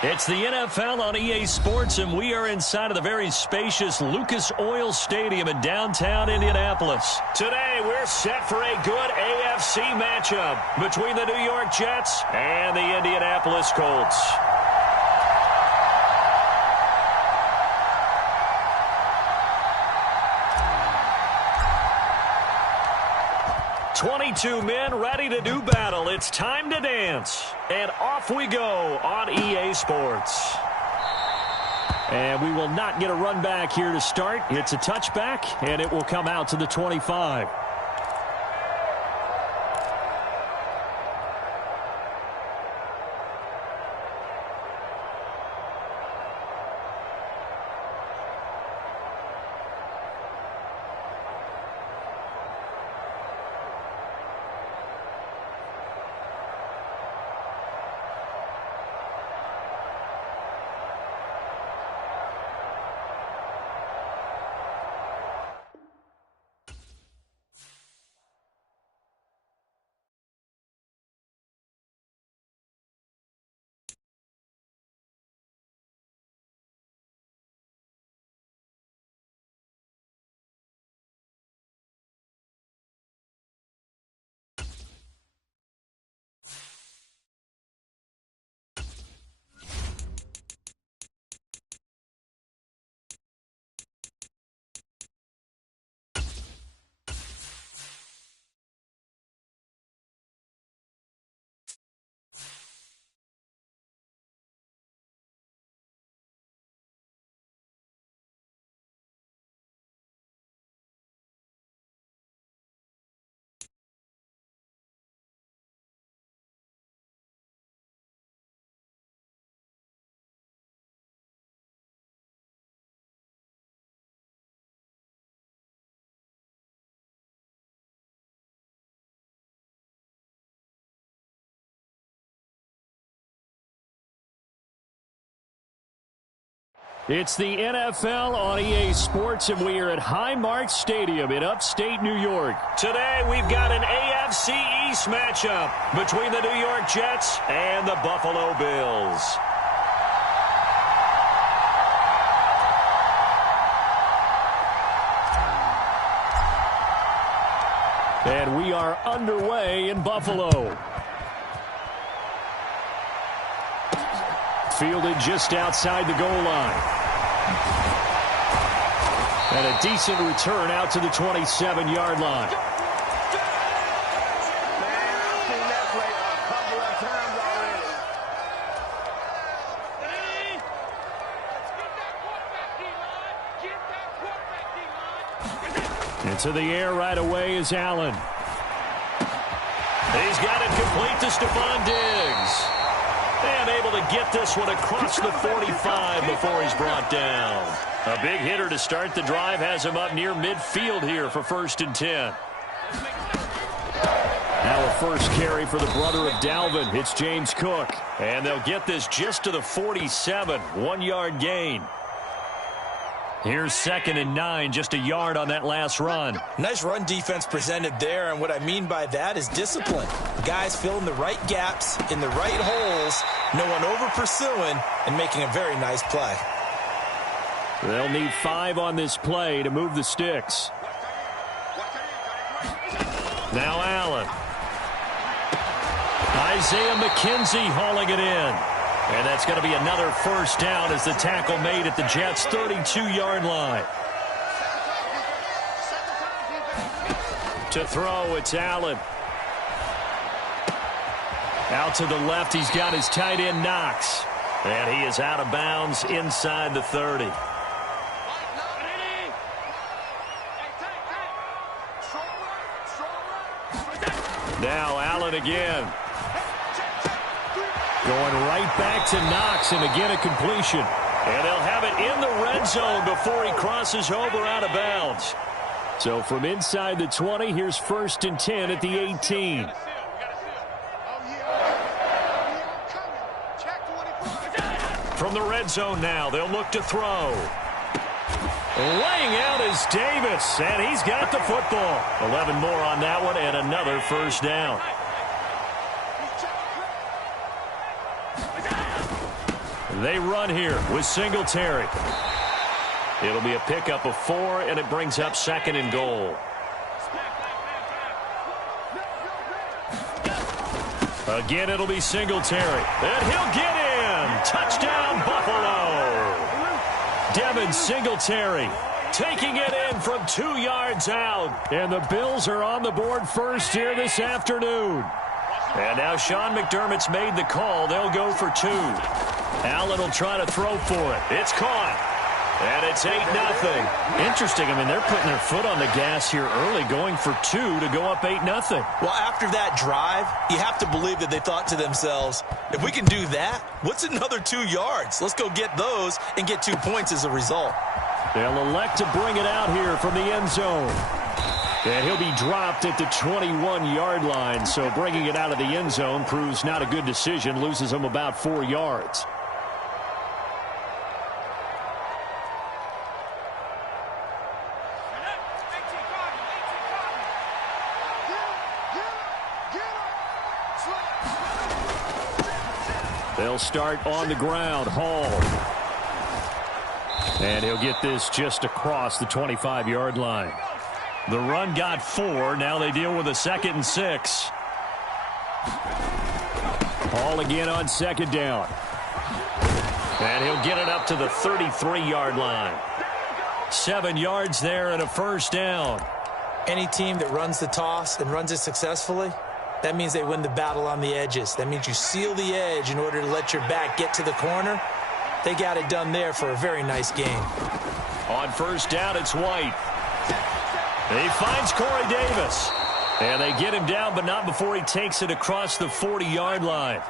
It's the NFL on EA Sports, and we are inside of the very spacious Lucas Oil Stadium in downtown Indianapolis. Today, we're set for a good AFC matchup between the New York Jets and the Indianapolis Colts. "22 men ready to do battle. It's time to dance." And off we go on EA Sports. And we will not get a run back here to start. It's a touchback, and it will come out to the 25. It's the NFL on EA Sports, and we are at Highmark Stadium in upstate New York. Today, we've got an AFC East matchup between the New York Jets and the Buffalo Bills. And we are underway in Buffalo. Fielded just outside the goal line. And a decent return out to the 27-yard line. Into the air right away is Allen. He's got it complete to Stephon Diggs. And able to get this one across the 45 before he's brought down. A big hitter to start the drive has him up near midfield here for 1st and 10. Now a first carry for the brother of Dalvin. It's James Cook. And they'll get this just to the 47. 1-yard gain. Here's 2nd and 9, just a yard on that last run. Nice run defense presented there, and what I mean by that is discipline. Guys filling the right gaps in the right holes, no one over pursuing, and making a very nice play. They'll need 5 on this play to move the sticks. Now Allen. Isaiah McKenzie hauling it in. And that's going to be another first down as the tackle made at the Jets' 32-yard line. To throw, it's Allen. Out to the left, he's got his tight end Knox. And he is out of bounds inside the 30. Now Allen again. Going right back to Knox, and again a completion. And they'll have it in the red zone before he crosses over out of bounds. So from inside the 20, here's 1st and 10 at the 18. From the red zone now, they'll look to throw. Laying out is Davis, and he's got the football. 11 more on that one, and another first down. They run here with Singletary. It'll be a pickup of 4, and it brings up 2nd and goal. Again, it'll be Singletary. And he'll get in. Touchdown, Buffalo. Devin Singletary taking it in from 2 yards out. And the Bills are on the board first here this afternoon. And now Sean McDermott's made the call. They'll go for 2. Allen will try to throw for it. It's caught. And it's 8-0. Interesting. I mean, they're putting their foot on the gas here early, going for 2 to go up 8-0. Well, after that drive, you have to believe that they thought to themselves, if we can do that, what's another 2 yards? Let's go get those and get 2 points as a result. They'll elect to bring it out here from the end zone. And he'll be dropped at the 21-yard line. So bringing it out of the end zone proves not a good decision. Loses him about 4 yards. They'll start on the ground. Hall. And he'll get this just across the 25-yard line. The run got 4. Now they deal with a 2nd and 6. Hall again on 2nd down. And he'll get it up to the 33-yard line. 7 yards there and a 1st down. Any team that runs the toss and runs it successfully, that means they win the battle on the edges. That means you seal the edge in order to let your back get to the corner. They got it done there for a very nice game. On 1st down, it's White. He finds Corey Davis. And they get him down, but not before he takes it across the 40-yard line.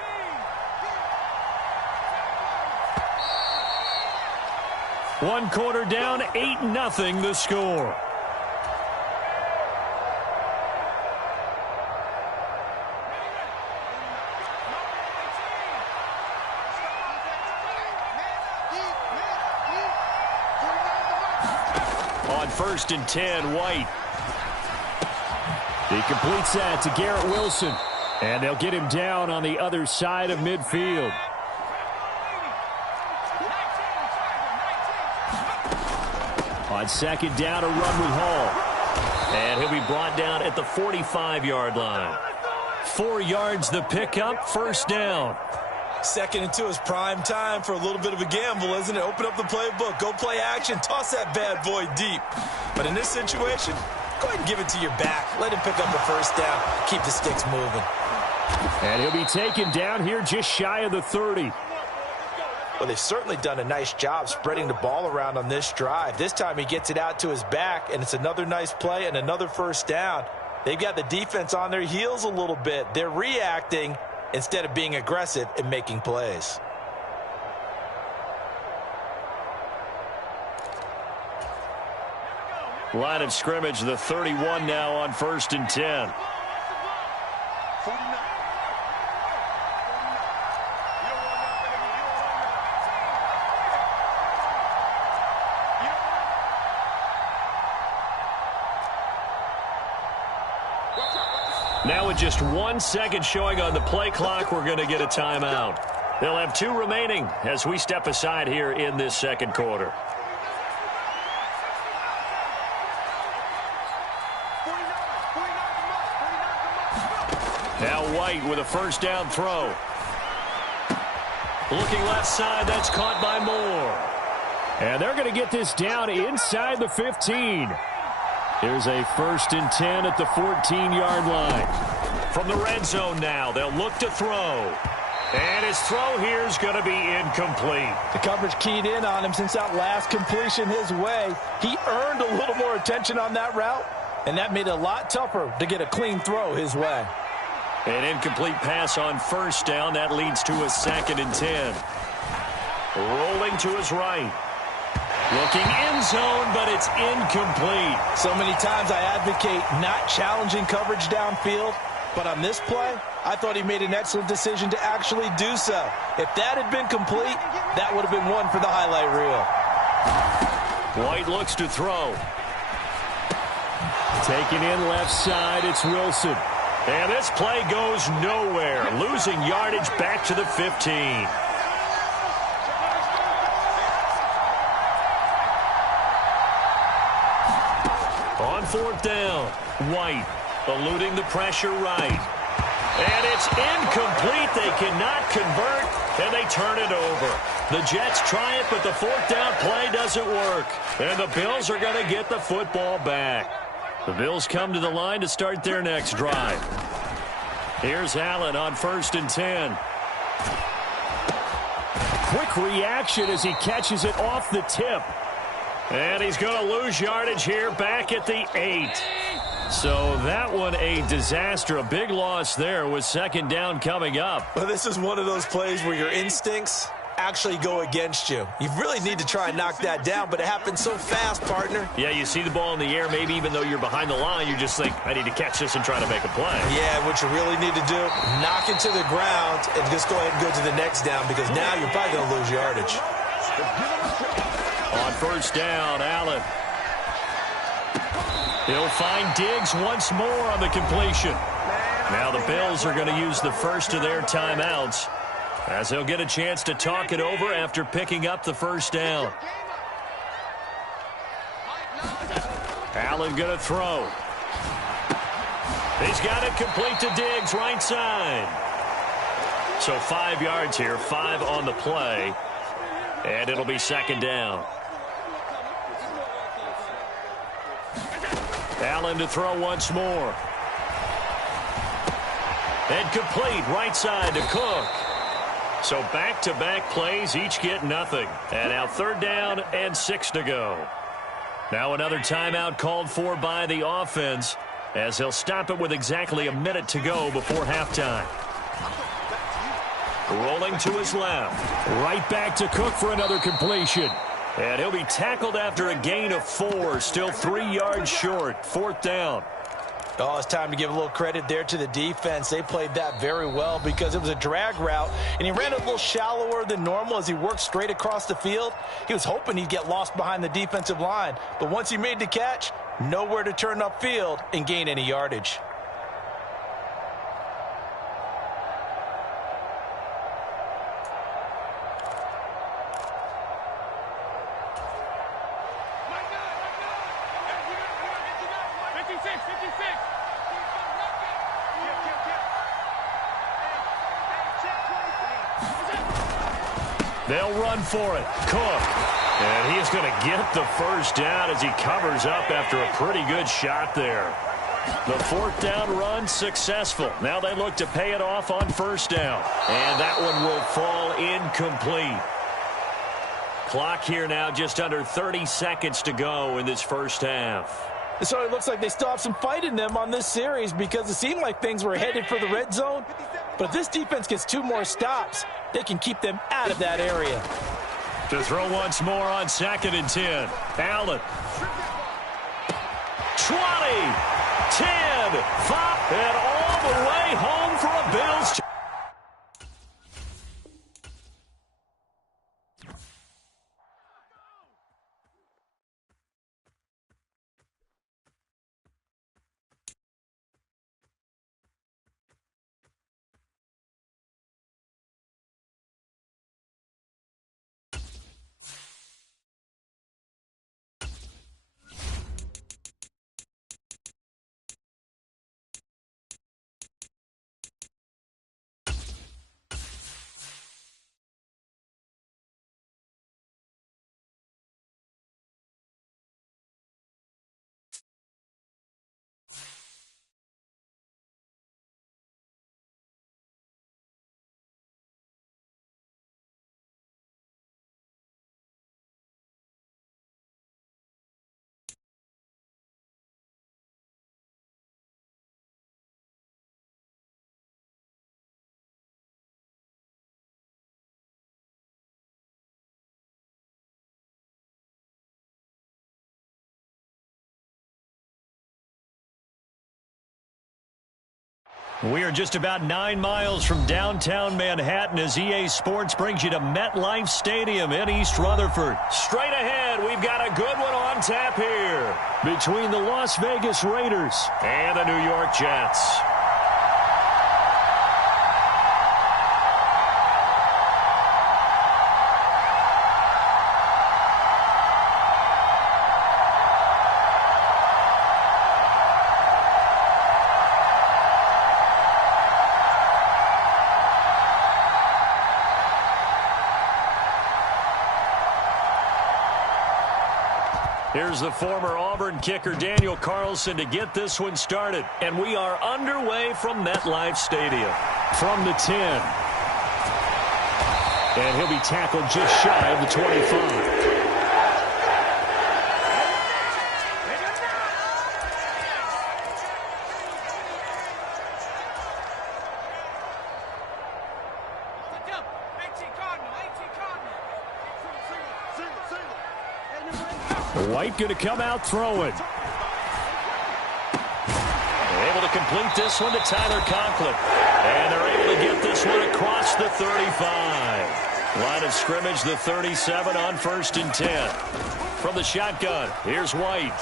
One quarter down, 8-0 the score. On 1st and 10, White. He completes that to Garrett Wilson. And they'll get him down on the other side of midfield. On 2nd down, a run with Hall. And he'll be brought down at the 45-yard line. 4 yards the pickup, 1st down. 2nd and 2 is prime time for a little bit of a gamble, isn't it? Open up the playbook, go play action, toss that bad boy deep. But in this situation, go ahead and give it to your back. Let him pick up the 1st down. Keep the sticks moving. And he'll be taken down here just shy of the 30. Well, they've certainly done a nice job spreading the ball around on this drive. This time he gets it out to his back, and it's another nice play and another 1st down. They've got the defense on their heels a little bit. They're reacting instead of being aggressive and making plays. Line of scrimmage, the 31 now on 1st and 10. Now with just 1 second showing on the play clock, we're going to get a timeout. They'll have 2 remaining as we step aside here in this 2nd quarter. Now White with a 1st down throw. Looking left side, that's caught by Moore. And they're going to get this down inside the 15. Here's a 1st and 10 at the 14-yard line. From the red zone now, they'll look to throw. And his throw here is going to be incomplete. The coverage keyed in on him since that last completion his way. He earned a little more attention on that route, and that made it a lot tougher to get a clean throw his way. An incomplete pass on 1st down. That leads to a 2nd and 10. Rolling to his right. Looking end zone, but it's incomplete. So many times I advocate not challenging coverage downfield, but on this play, I thought he made an excellent decision to actually do so. If that had been complete, that would have been one for the highlight reel. White looks to throw. Taken in left side, it's Wilson. And this play goes nowhere. Losing yardage back to the 15. 4th down. White eluding the pressure right. And it's incomplete. They cannot convert, and they turn it over. The Jets try it, but the 4th down play doesn't work. And the Bills are going to get the football back. The Bills come to the line to start their next drive. Here's Allen on 1st and 10. Quick reaction as he catches it off the tip. And he's going to lose yardage here back at the 8. So that one a disaster. A big loss there with 2nd down coming up. Well, this is one of those plays where your instincts actually go against you. You really need to try and knock that down, but it happens so fast, partner. Yeah, you see the ball in the air, maybe even though you're behind the line, you just think, I need to catch this and try to make a play. Yeah, what you really need to do, knock it to the ground and just go ahead and go to the next down, because now you're probably going to lose yardage. On 1st down, Allen. He'll find Diggs once more on the completion. Now the Bills are going to use the first of their timeouts as they'll get a chance to talk it over after picking up the 1st down. Allen going to throw. He's got it complete to Diggs, right side. So 5 yards here, 5 on the play, and it'll be 2nd down. Allen to throw once more. And complete, right side to Cook. So back-to-back plays, each get nothing. And now 3rd down and 6 to go. Now another timeout called for by the offense as they'll stop it with exactly a minute to go before halftime. Rolling to his left. Right back to Cook for another completion. And he'll be tackled after a gain of 4, still 3 yards short. 4th down. Oh, it's time to give a little credit there to the defense. They played that very well because it was a drag route, and he ran a little shallower than normal as he worked straight across the field. He was hoping he'd get lost behind the defensive line, but once he made the catch, nowhere to turn upfield and gain any yardage. They'll run for it. Cook. And he is going to get the 1st down as he covers up after a pretty good shot there. The 4th down run successful. Now they look to pay it off on 1st down. And that one will fall incomplete. Clock here now just under 30 seconds to go in this 1st half. So it looks like they still have some fight in them on this series because it seemed like things were headed for the red zone. But if this defense gets 2 more stops, they can keep them out of that area. To throw once more on 2nd and 10. Allen. 20, 10, 5, and all the way home for a Bills. We are just about 9 miles from downtown Manhattan as EA Sports brings you to MetLife Stadium in East Rutherford. Straight ahead, we've got a good one on tap here between the Las Vegas Raiders and the New York Jets. Here's the former Auburn kicker Daniel Carlson to get this one started. And we are underway from MetLife Stadium. From the 10. And he'll be tackled just shy of the 25. White going to come out throwing. Able to complete this one to Tyler Conklin. And they're able to get this one across the 35. Line of scrimmage, the 37 on 1st and 10. From the shotgun, here's White.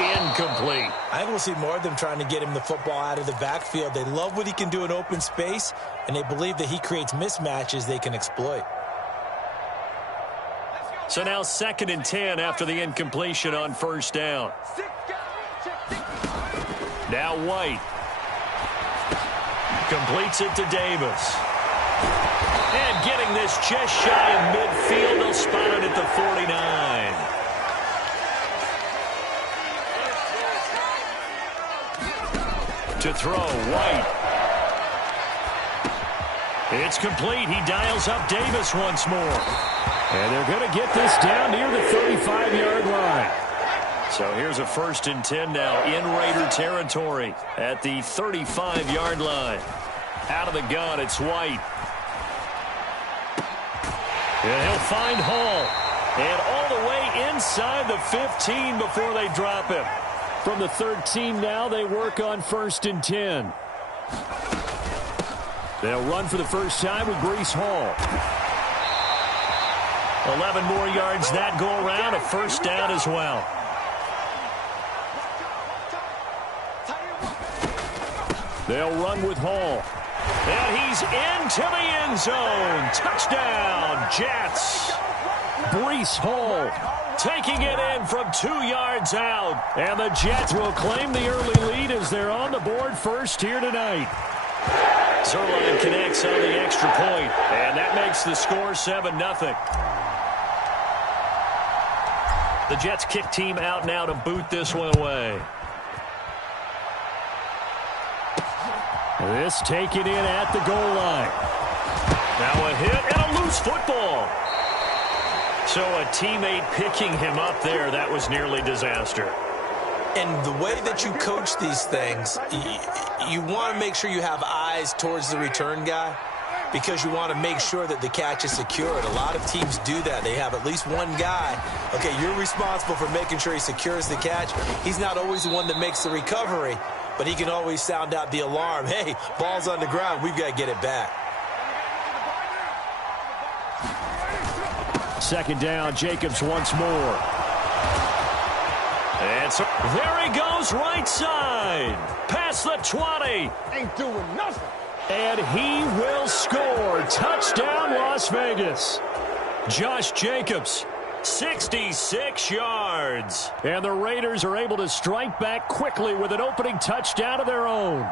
Incomplete. I think we'll see more of them trying to get him the football out of the backfield. They love what he can do in open space, and they believe that he creates mismatches they can exploit. So now 2nd and 10 after the incompletion on 1st down. Now White. Completes it to Davis. And getting this just shy of midfield. They'll spot it at the 49. To throw, White. It's complete. He dials up Davis once more. And they're going to get this down near the 35-yard line. So here's a 1st and 10 now in Raider territory at the 35-yard line. Out of the gun, it's White. And he'll find Hall. And all the way inside the 15 before they drop him. From the 13 now, they work on 1st and 10. They'll run for the first time with Breece Hall. 11 more yards that go around, a 1st down as well. They'll run with Hall. And he's into the end zone. Touchdown, Jets. Breece Hall taking it in from 2 yards out. And the Jets will claim the early lead as they're on the board first here tonight. Zerline connects on the extra point, and that makes the score 7-0. The Jets kick team out now to boot this one away. This taken in at the goal line. Now a hit and a loose football. So a teammate picking him up there, that was nearly disaster. And the way that you coach these things, you want to make sure you have eyes towards the return guy because you want to make sure that the catch is secured. A lot of teams do that. They have at least one guy. Okay, you're responsible for making sure he secures the catch. He's not always the one that makes the recovery, but he can always sound out the alarm. Hey, ball's on the ground. We've got to get it back. 2nd down, Jacobs once more. And so there he goes, right side. Past the 20. Ain't doing nothing. And he will score. Touchdown, Las Vegas. Josh Jacobs, 66 yards. And the Raiders are able to strike back quickly with an opening touchdown of their own.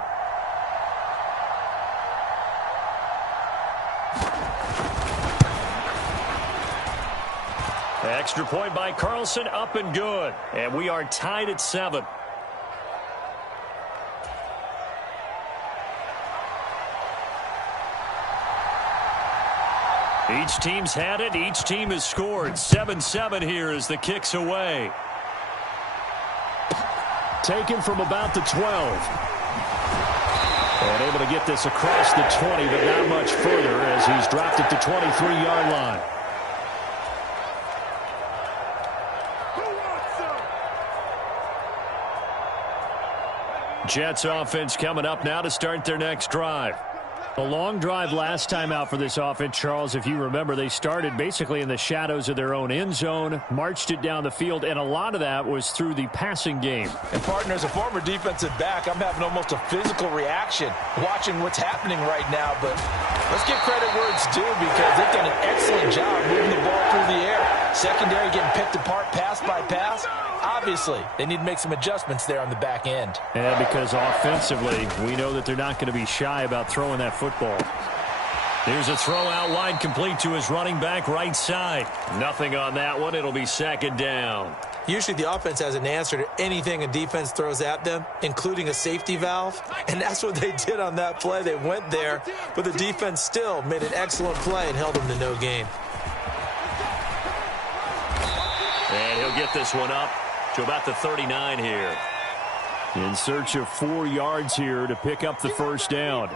Extra point by Carlson, up and good. And we are tied at 7. Each team's had it. Each team has scored. 7-7 here as the kick's away. Taken from about the 12. And able to get this across the 20, but not much further as he's dropped at the 23-yard line. Jets offense coming up now to start their next drive. A long drive last time out for this offense, Charles. If you remember, they started basically in the shadows of their own end zone, marched it down the field, and a lot of that was through the passing game. And, partner, as a former defensive back, I'm having almost a physical reaction watching what's happening right now. But let's give credit where it's due because they've done an excellent job moving the ball through the air. Secondary getting picked apart pass by pass. Obviously, they need to make some adjustments there on the back end. And because offensively, we know that they're not going to be shy about throwing that football. Here's a throw out wide, complete to his running back right side. Nothing on that one. It'll be second down. Usually the offense has an answer to anything a defense throws at them, including a safety valve. And that's what they did on that play. They went there, but the defense still made an excellent play and held them to no gain. And he'll get this one up to about the 39 here. In search of 4 yards here to pick up the first down.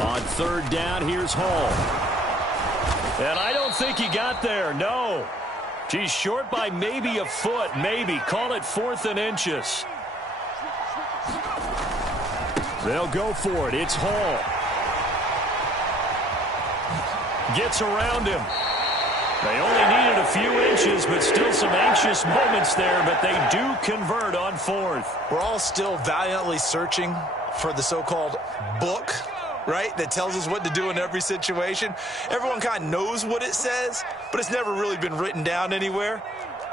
On third down, here's Hall. And I don't think he got there, no. He's short by maybe a foot, maybe. Call it 4th and inches. They'll go for it. It's Hall. Gets around him. They only needed a few inches, but still some anxious moments there, but they do convert on 4th. We're all still valiantly searching for the so-called book, right, that tells us what to do in every situation. Everyone kind of knows what it says, but it's never really been written down anywhere.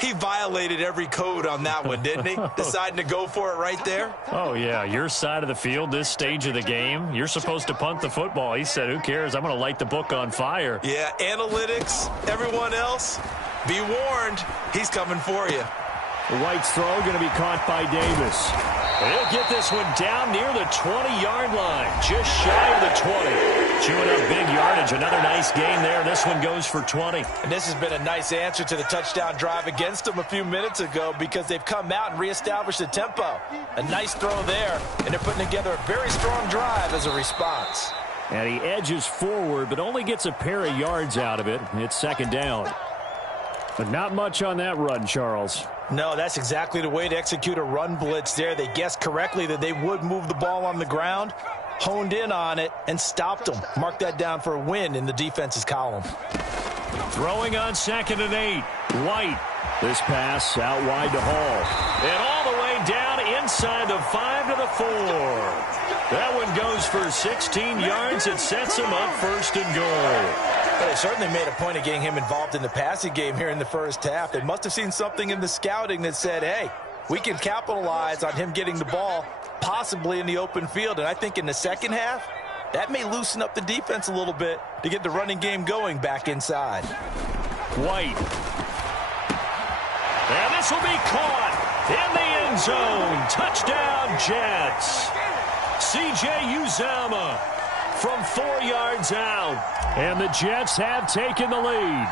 He violated every code on that one, didn't he? Deciding to go for it right there. Oh, yeah, your side of the field, this stage of the game, you're supposed to punt the football. He said, who cares? I'm going to light the book on fire. Yeah, analytics, everyone else, be warned, he's coming for you. White's throw going to be caught by Davis. He'll get this one down near the 20-yard line, just shy of the 20. Chewing up big yardage. Another nice gain there. This one goes for 20. And this has been a nice answer to the touchdown drive against them a few minutes ago because they've come out and reestablished the tempo. A nice throw there, and they're putting together a very strong drive as a response. And he edges forward, but only gets a pair of yards out of it. It's second down. But not much on that run, Charles. No, that's exactly the way to execute a run blitz there. They guessed correctly that they would move the ball on the ground, honed in on it, and stopped them. Mark that down for a win in the defense's column. Throwing on 2nd and 8. White. This pass out wide to Hall. And all the way down inside the 5 to the 4. That one goes for 16 yards. It sets him up 1st and goal. But they certainly made a point of getting him involved in the passing game here in the first half. They must have seen something in the scouting that said, hey, we can capitalize on him getting the ball possibly in the open field. And I think in the second half, that may loosen up the defense a little bit to get the running game going back inside. White. And this will be caught in the end zone. Touchdown, Jets. C.J. Uzomah from 4 yards out. And the Jets have taken the lead.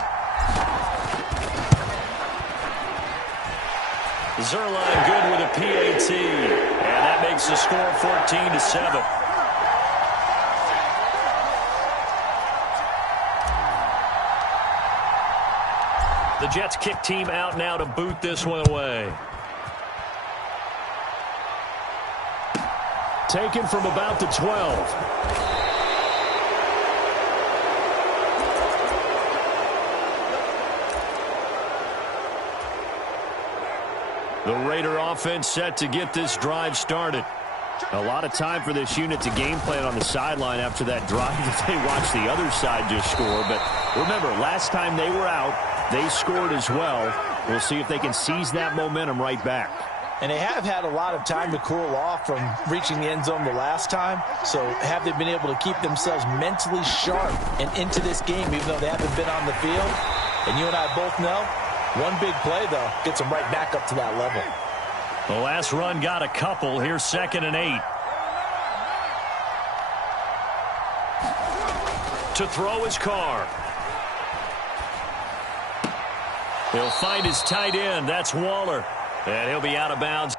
Zerline good with a PAT. And that makes the score 14-7. The Jets kick team out now to boot this one away. Taken from about the 12. The Raider offense set to get this drive started. A lot of time for this unit to game plan on the sideline after that drive that they watched the other side just score. But remember, last time they were out, they scored as well. We'll see if they can seize that momentum right back. And they have had a lot of time to cool off from reaching the end zone the last time. So have they been able to keep themselves mentally sharp and into this game even though they haven't been on the field? And you and I both know, one big play, though, gets them right back up to that level. The last run got a couple. Here's 2nd and 8. To throw his Carr. He'll find his tight end. That's Waller. And he'll be out of bounds.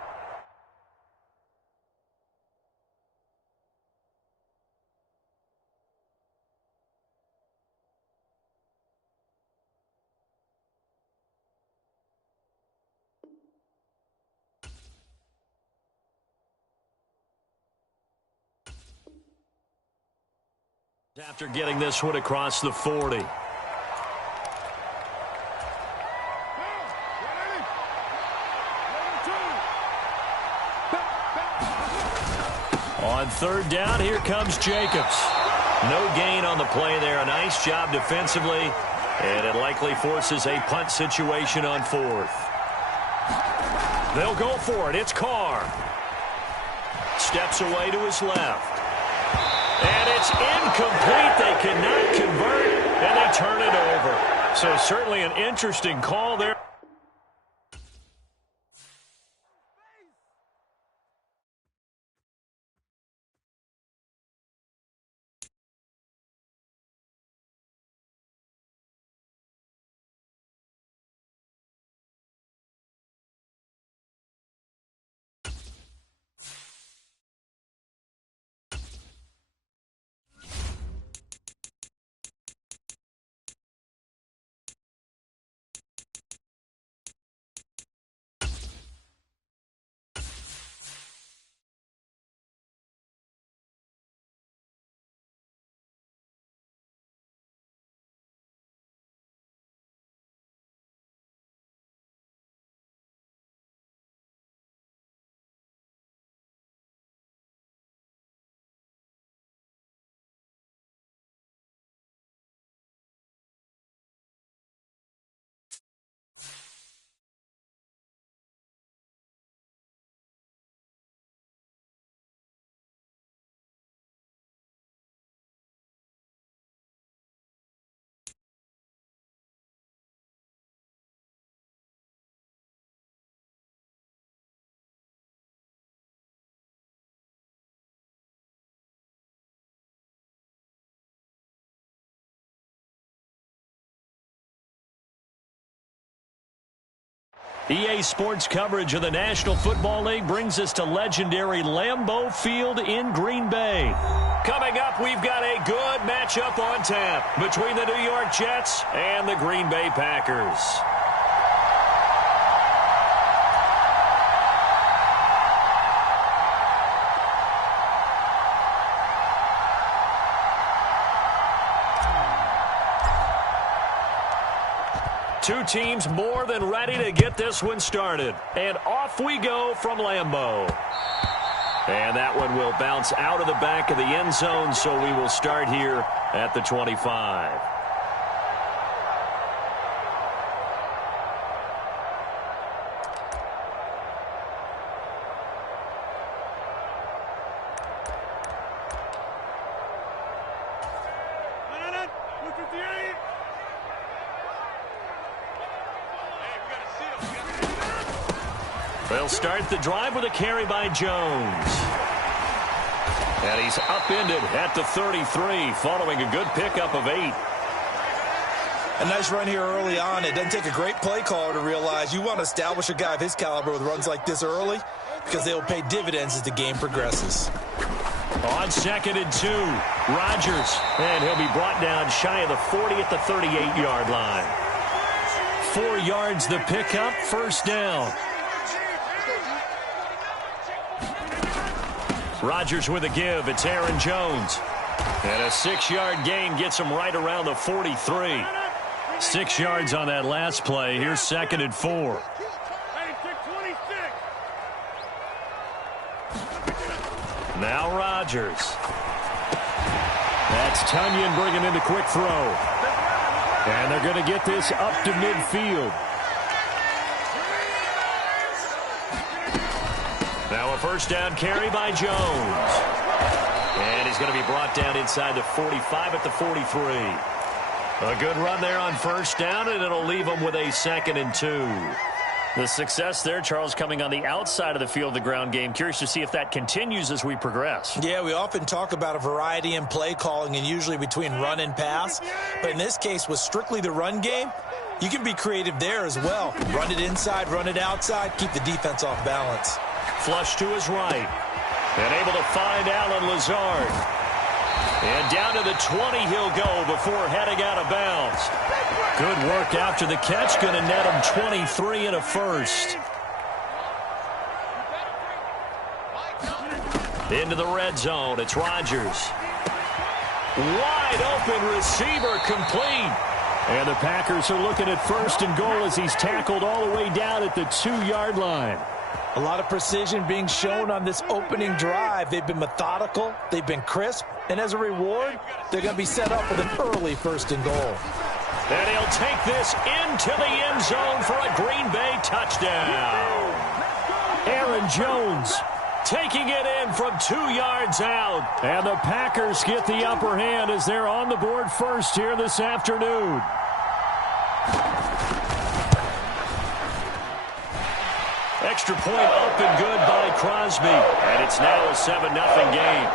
After getting this one across the 40. On third down, here comes Jacobs. No gain on the play there. A nice job defensively, and it likely forces a punt situation on 4th. They'll go for it. It's Carr. Steps away to his left. And it's incomplete. They cannot convert, and they turn it over. So certainly an interesting call there. EA Sports coverage of the National Football League brings us to legendary Lambeau Field in Green Bay. Coming up, we've got a good matchup on tap between the New York Jets and the Green Bay Packers. Two teams more than ready to get this one started. And off we go from Lambeau. And that one will bounce out of the back of the end zone, so we will start here at the 25. They'll start the drive with a carry by Jones. And he's upended at the 33 following a good pickup of 8. A nice run here early on. It doesn't take a great play caller to realize you want to establish a guy of his caliber with runs like this early because they will pay dividends as the game progresses. On 2nd and 2, Rodgers. And he'll be brought down shy of the 40 at the 38-yard line. 4 yards the pickup, first down. Rodgers with a give. It's Aaron Jones. And a 6-yard gain gets him right around the 43. 6 yards on that last play. Here's 2nd and 4. Now Rodgers. That's Tunyon bringing in the quick throw. And they're going to get this up to midfield. Now a first down carry by Jones. And he's going to be brought down inside the 45 at the 43. A good run there on first down, and it'll leave him with a 2nd and 2. The success there, Charles, coming on the outside of the field, the ground game. Curious to see if that continues as we progress. Yeah, we often talk about a variety in play calling and usually between run and pass. But in this case, with strictly the run game, you can be creative there as well. Run it inside, run it outside, keep the defense off balance. Flush to his right. And able to find Alan Lazard. And down to the 20 he'll go before heading out of bounds. Good work after the catch. Going to net him 23 and a first. Into the red zone. It's Rodgers. Wide open receiver complete. And the Packers are looking at 1st and goal as he's tackled all the way down at the 2-yard line. A lot of precision being shown on this opening drive. They've been methodical. They've been crisp. And as a reward, they're going to be set up with an early 1st and goal. And he'll take this into the end zone for a Green Bay touchdown. Aaron Jones taking it in from 2 yards out. And the Packers get the upper hand as they're on the board first here this afternoon. Extra point up and good by Crosby. And it's now a 7-0 game.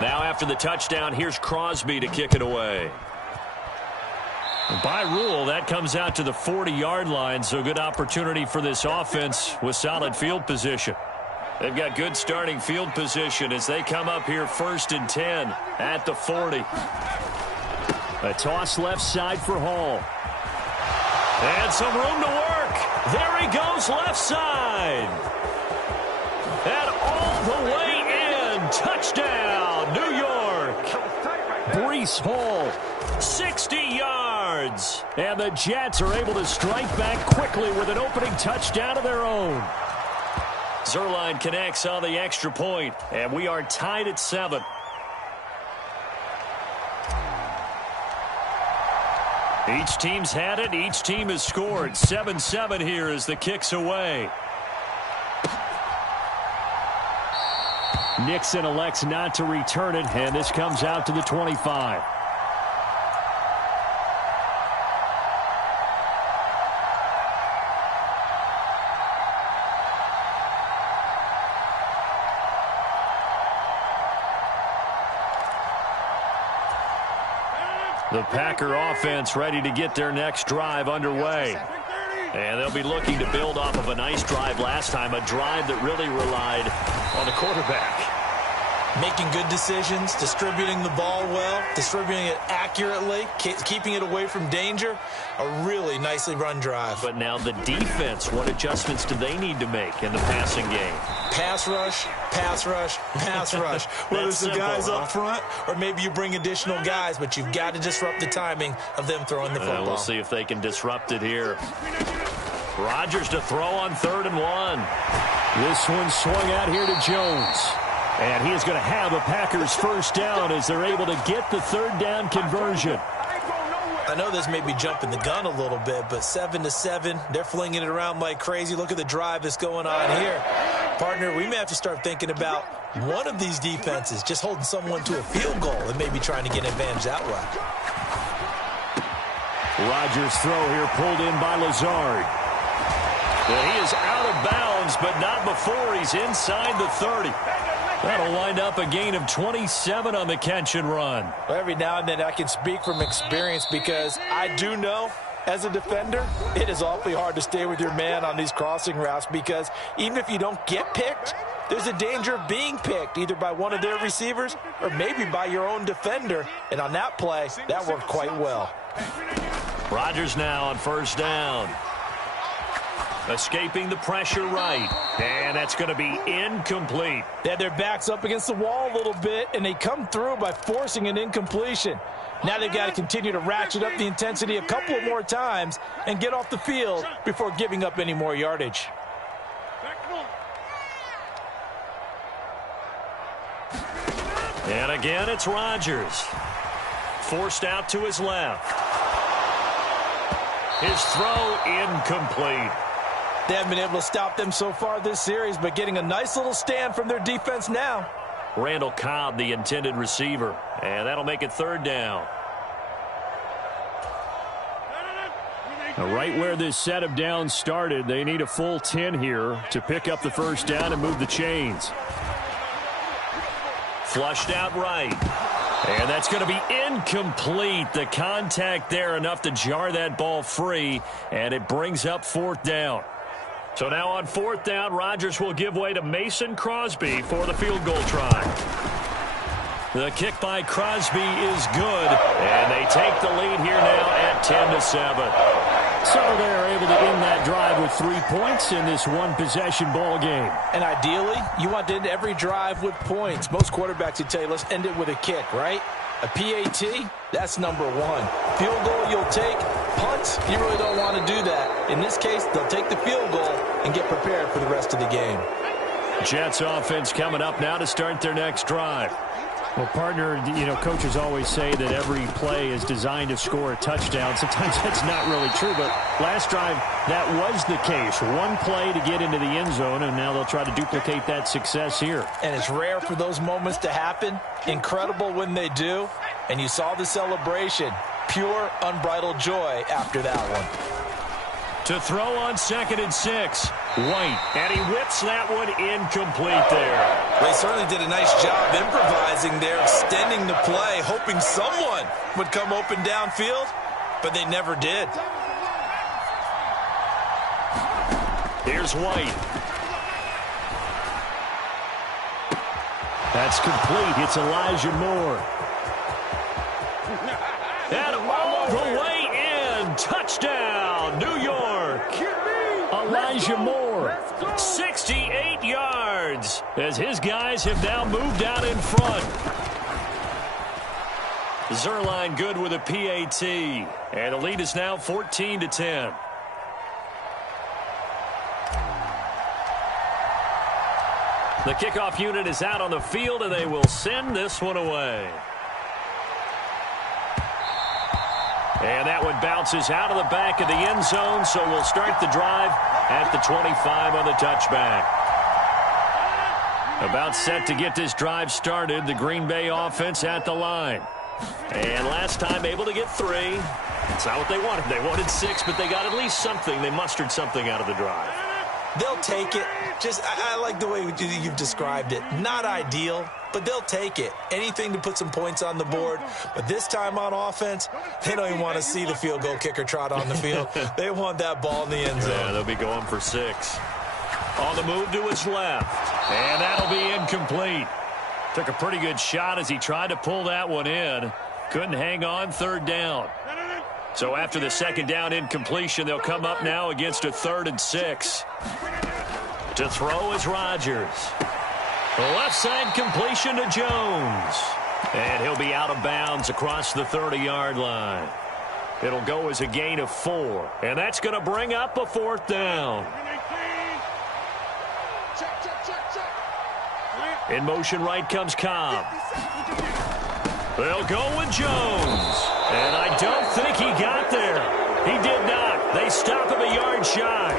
Now after the touchdown, here's Crosby to kick it away. By rule, that comes out to the 40-yard line, so good opportunity for this offense with solid field position. They've got good starting field position as they come up here 1st and 10 at the 40. A toss left side for Hall. And some room to work. There he goes left side. And all the way in. Touchdown, New York. Breece Hall, 60 yards. And the Jets are able to strike back quickly with an opening touchdown of their own. Zerline connects on the extra point, and we are tied at 7. Each team's had it. Each team has scored. 7-7 here as the kick's away. Nixon elects not to return it, and this comes out to the 25. The Packer offense ready to get their next drive underway. And they'll be looking to build off of a nice drive last time, a drive that really relied on the quarterback. Making good decisions, distributing the ball well, distributing it accurately, keeping it away from danger. A really nicely run drive. But now the defense, what adjustments do they need to make in the passing game? Pass rush, pass rush, pass rush. Whether it's the guys up front or maybe you bring additional guys, but you've got to disrupt the timing of them throwing the football. We'll see if they can disrupt it here. Rodgers to throw on 3rd and 1. This one swung out here to Jones. And he is going to have a Packers first down as they're able to get the 3rd down conversion. I know this may be jumping the gun a little bit, but 7-7, they're flinging it around like crazy. Look at the drive that's going on here. Partner, we may have to start thinking about one of these defenses just holding someone to a field goal and maybe trying to get an advantage that way. Rodgers' throw here pulled in by Lazard. And he is out of bounds, but not before he's inside the 30. That'll wind up a gain of 27 on the catch and run. Well, every now and then I can speak from experience because I do know as a defender it is awfully hard to stay with your man on these crossing routes because even if you don't get picked, there's a danger of being picked either by one of their receivers or maybe by your own defender. And on that play, that worked quite well. Rodgers now on 1st down. Escaping the pressure right. And that's going to be incomplete. They had their backs up against the wall a little bit, and they come through by forcing an incompletion. Now they've got to continue to ratchet up the intensity a couple of more times and get off the field before giving up any more yardage. And again, it's Rodgers. Forced out to his left. His throw incomplete. They haven't been able to stop them so far this series, but getting a nice little stand from their defense now. Randall Cobb, the intended receiver. And that'll make it 3rd down. Now, right where this set of downs started, they need a full 10 here to pick up the first down and move the chains. Flushed out right. And that's going to be incomplete. The contact there enough to jar that ball free, and it brings up 4th down. So now on 4th down, Rodgers will give way to Mason Crosby for the field goal try. The kick by Crosby is good, and they take the lead here now at 10-7. So they're able to end that drive with 3 points in this one-possession ball game. And ideally, you want to end every drive with points. Most quarterbacks would tell you, let's end it with a kick, right? A PAT, that's number one. Field goal you'll take. Punts, you really don't want to do that. In this case, they'll take the field goal and get prepared for the rest of the game. Jets offense coming up now to start their next drive. Well, partner, coaches always say that every play is designed to score a touchdown. Sometimes that's not really true, but last drive, that was the case. One play to get into the end zone, and now they'll try to duplicate that success here. And it's rare for those moments to happen. Incredible when they do. And you saw the celebration. Pure, unbridled joy after that one. To throw on 2nd and 6. White, and he whips that one incomplete there. They certainly did a nice job improvising there, extending the play, hoping someone would come open downfield, but they never did. Here's White. That's complete. It's Elijah Moore. And all the way in. Touchdown, New York. Elijah Moore, 68 yards, as his guys have now moved out in front. Zerline good with a PAT, and the lead is now 14-10. The kickoff unit is out on the field, and they will send this one away. And that one bounces out of the back of the end zone, so we'll start the drive at the 25 on the touchback. About set to get this drive started, the Green Bay offense at the line. And last time able to get 3. That's not what they wanted. They wanted 6, but they got at least something. They mustered something out of the drive. They'll take it. I like the way you've described it. Not ideal, but they'll take it. Anything to put some points on the board. But this time on offense, they don't even want to see the field goal kicker trot on the field. They want that ball in the end zone. Yeah, they'll be going for 6. On the move to his left. And that'll be incomplete. Took a pretty good shot as he tried to pull that one in. Couldn't hang on, 3rd down. So after the 2nd down incompletion, they'll come up now against a 3rd and 6. To throw is Rodgers. Left side completion to Jones. And he'll be out of bounds across the 30-yard line. It'll go as a gain of 4. And that's going to bring up a 4th down. In motion right comes Cobb. They'll go with Jones. And I don't think he got there. He did not. They stop him a yard shy.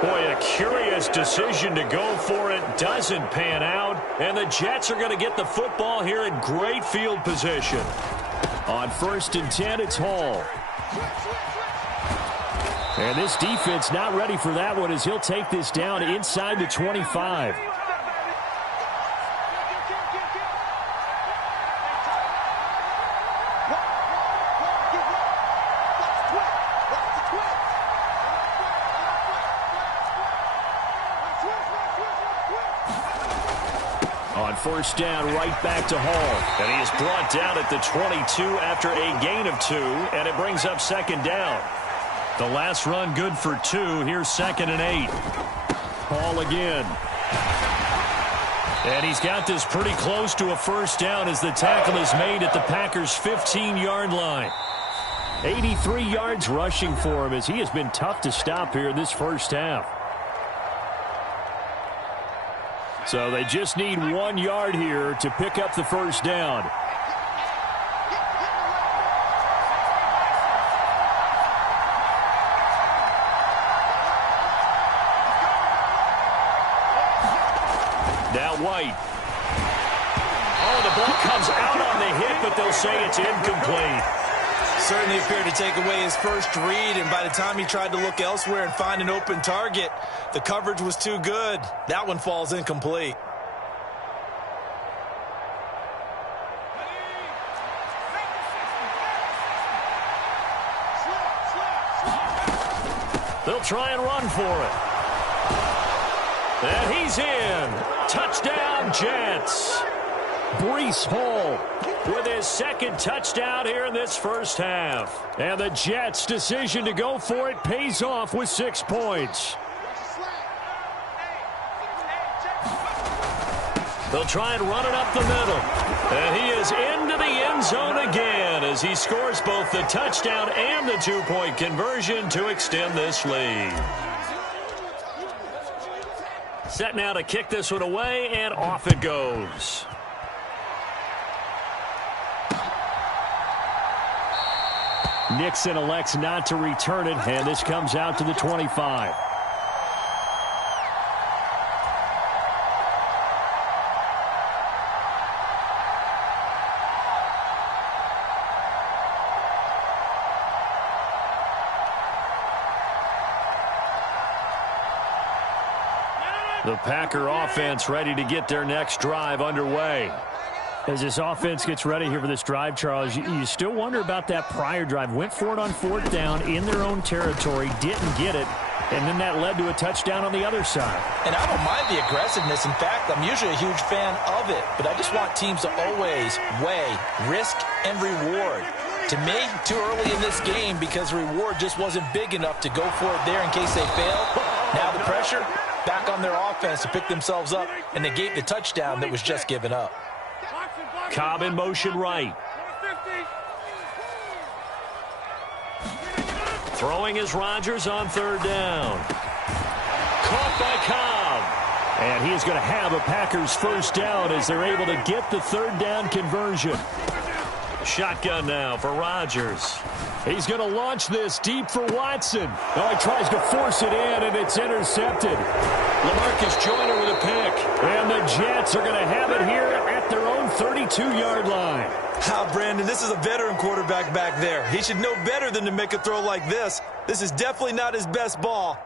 Boy, a curious decision to go for it. Doesn't pan out. And the Jets are going to get the football here in great field position. On 1st and 10, it's Hall. And this defense not ready for that one as he'll take this down inside the 25. On 1st down, right back to Hall. And he is brought down at the 22 after a gain of 2, and it brings up 2nd down. The last run good for 2. Here's 2nd and 8. Hall again. And he's got this pretty close to a 1st down as the tackle is made at the Packers' 15-yard line. 83 yards rushing for him as he has been tough to stop here in this 1st half. So they just need 1 yard here to pick up the 1st down. Now White. Oh, the ball comes out on the hit, but they'll say it's incomplete. Certainly appeared to take away his first read, and by the time he tried to look elsewhere and find an open target, the coverage was too good. That one falls incomplete. They'll try and run for it. And he's in. Touchdown, Jets. Breece Hall with his 2nd touchdown here in this 1st half. And the Jets' decision to go for it pays off with 6 points. They'll try and run it up the middle. And he is into the end end zone again as he scores both the touchdown and the two-point conversion to extend this lead. Set now to kick this one away, and off it goes. Nixon elects not to return it, and this comes out to the 25. The Packer offense ready to get their next drive underway. As this offense gets ready here for this drive, Charles, you still wonder about that prior drive. Went for it on fourth down in their own territory, didn't get it, and then that led to a touchdown on the other side. And I don't mind the aggressiveness. In fact, I'm usually a huge fan of it, but I just want teams to always weigh risk and reward. To me, too early in this game because the reward just wasn't big enough to go for it there in case they failed. Now the pressure back on their offense to pick themselves up and negate the touchdown that was just given up. Cobb in motion right. Throwing is Rodgers on third down. Caught by Cobb. And he is going to have a Packers first down as they're able to get the third down conversion. Shotgun now for Rodgers. He's going to launch this deep for Watson. Oh, he tries to force it in, and it's intercepted. LaMarcus Joyner with a pick. And the Jets are going to have it here at their own 32-yard line. Brandon, this is a veteran quarterback back there. He should know better than to make a throw like this. This is definitely not his best ball.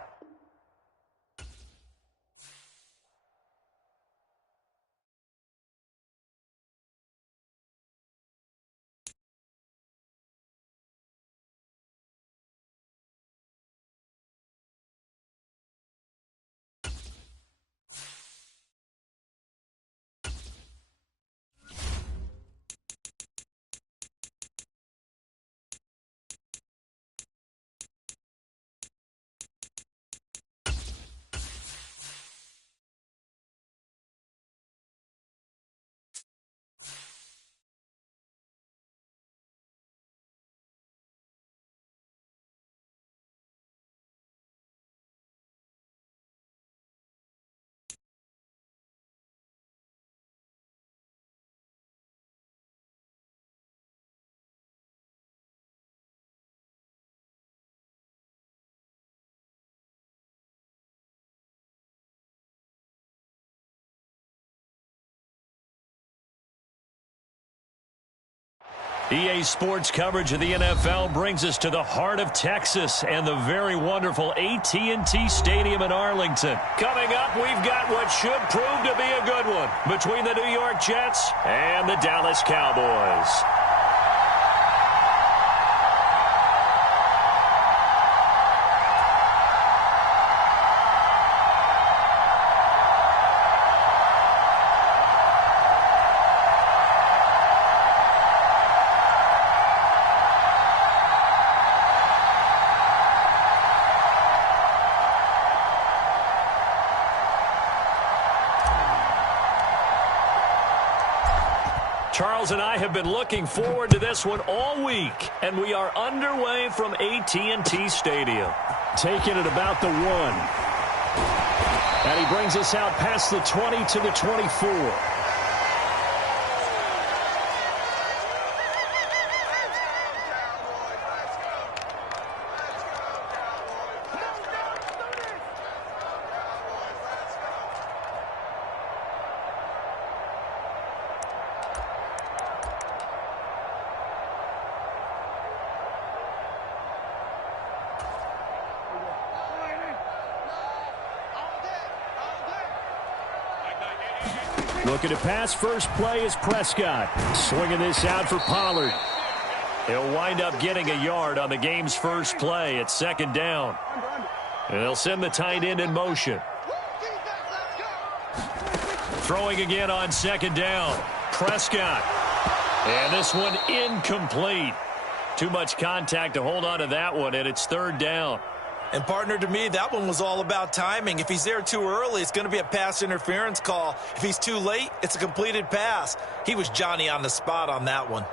EA Sports coverage of the NFL brings us to the heart of Texas and the very wonderful AT&T Stadium in Arlington. Coming up, we've got what should prove to be a good one between the New York Jets and the Dallas Cowboys. Charles and I have been looking forward to this one all week, and we are underway from AT&T Stadium. Taking it about the 1. And he brings us out past the 20 to the 24. Looking to pass. First play is Prescott. Swinging this out for Pollard. He'll wind up getting a yard on the game's first play at second down. And they'll send the tight end in motion. Throwing again on second down. Prescott. And this one incomplete. Too much contact to hold on to that one, and it's third down. And, partner, to me, that one was all about timing. If he's there too early, it's going to be a pass interference call. If he's too late, it's a completed pass. He was Johnny on the spot on that one.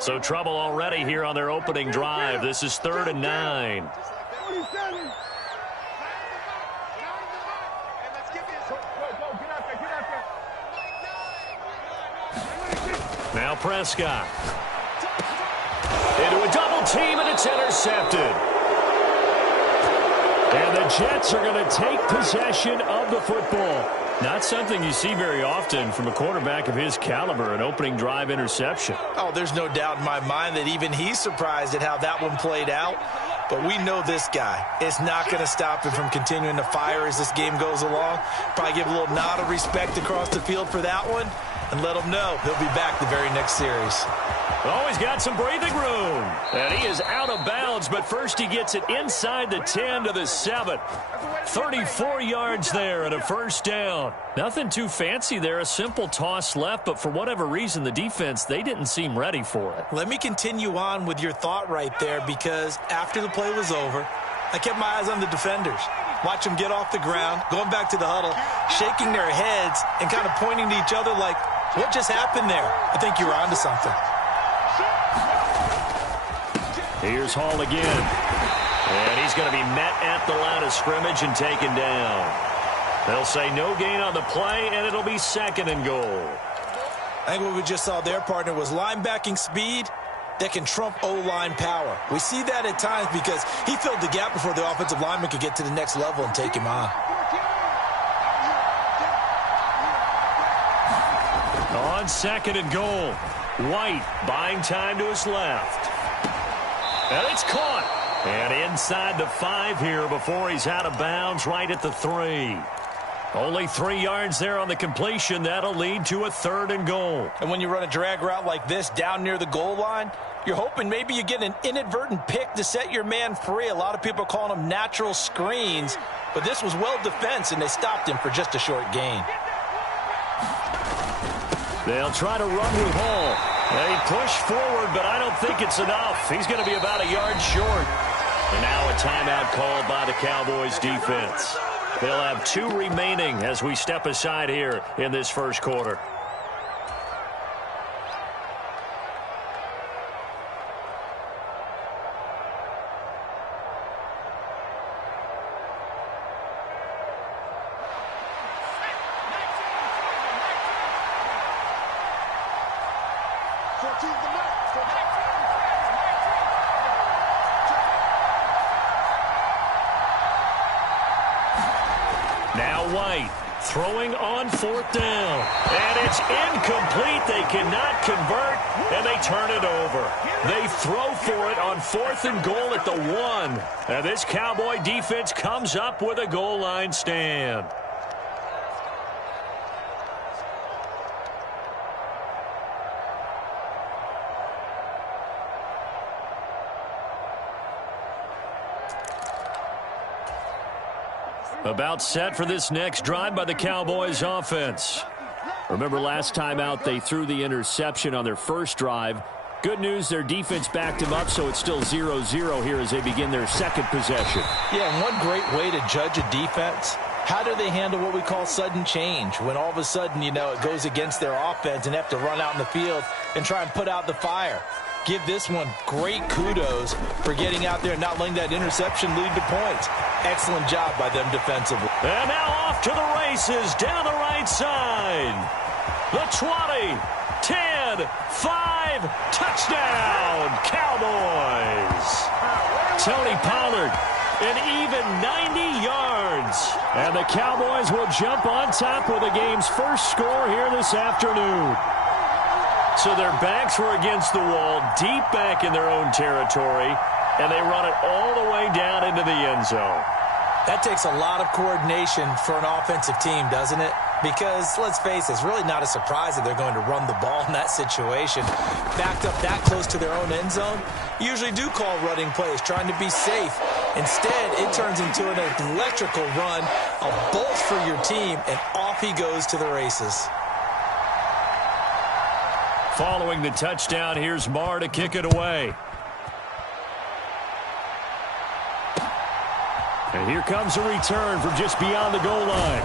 So trouble already here on their opening drive. This is 3rd and 9. Now Prescott. Into a double team, and it's intercepted. And the Jets are going to take possession of the football. Not something you see very often from a quarterback of his caliber, an opening drive interception. Oh, there's no doubt in my mind that even he's surprised at how that one played out. But we know this guy is not going to stop him from continuing to fire as this game goes along. Probably give a little nod of respect across the field for that one and let him know he'll be back the very next series. Oh, he's got some breathing room. And he is out of bounds, but first he gets it inside the 10 to the 7. 34 yards there and a first down. Nothing too fancy there, a simple toss left, but for whatever reason, the defense, they didn't seem ready for it. Let me continue on with your thought right there, because after the play was over, I kept my eyes on the defenders. Watch them get off the ground, going back to the huddle, shaking their heads and kind of pointing to each other like, what just happened there? I think you were onto something. Here's Hall again. And he's going to be met at the line of scrimmage and taken down. They'll say no gain on the play, and it'll be 2nd and goal. I think what we just saw there, partner, was linebacking speed that can trump O-line power. We see that at times because he filled the gap before the offensive lineman could get to the next level and take him on. On 2nd and goal, White buying time to his left. And it's caught. And inside the 5 here before he's out of bounds right at the 3. Only 3 yards there on the completion. That'll lead to a 3rd and goal. And when you run a drag route like this down near the goal line, you're hoping maybe you get an inadvertent pick to set your man free. A lot of people are calling them natural screens, but this was well defense, and they stopped him for just a short gain. They'll try to run with Hall. They push forward, but I don't think it's enough. He's going to be about a yard short. And now a timeout called by the Cowboys defense. They'll have 2 remaining as we step aside here in this first quarter. Now White throwing on 4th down. And it's incomplete. They cannot convert, and they turn it over. They throw for it on 4th and goal at the 1. And this Cowboy defense comes up with a goal line stand. About set for this next drive by the Cowboys offense. Remember last time out they threw the interception on their first drive. Good news, their defense backed him up, so it's still 0-0 here as they begin their second possession. Yeah, and one great way to judge a defense, how do they handle what we call sudden change? When all of a sudden, you know, it goes against their offense and they have to run out in the field and try and put out the fire. Give this one great kudos for getting out there and not letting that interception lead to points. Excellent job by them defensively. And now off to the races down the right side. The 20, 10, 5, touchdown, Cowboys. Tony Pollard, an even 90 yards. And the Cowboys will jump on top with the game's first score here this afternoon. So their backs were against the wall, deep back in their own territory, and they run it all the way down into the end zone. That takes a lot of coordination for an offensive team, doesn't it? Because, let's face it, it's really not a surprise that they're going to run the ball in that situation. Backed up that close to their own end zone, usually do call running plays, trying to be safe. Instead, it turns into an electrical run, a bolt for your team, and off he goes to the races. Following the touchdown, here's Marr to kick it away. And here comes a return from just beyond the goal line.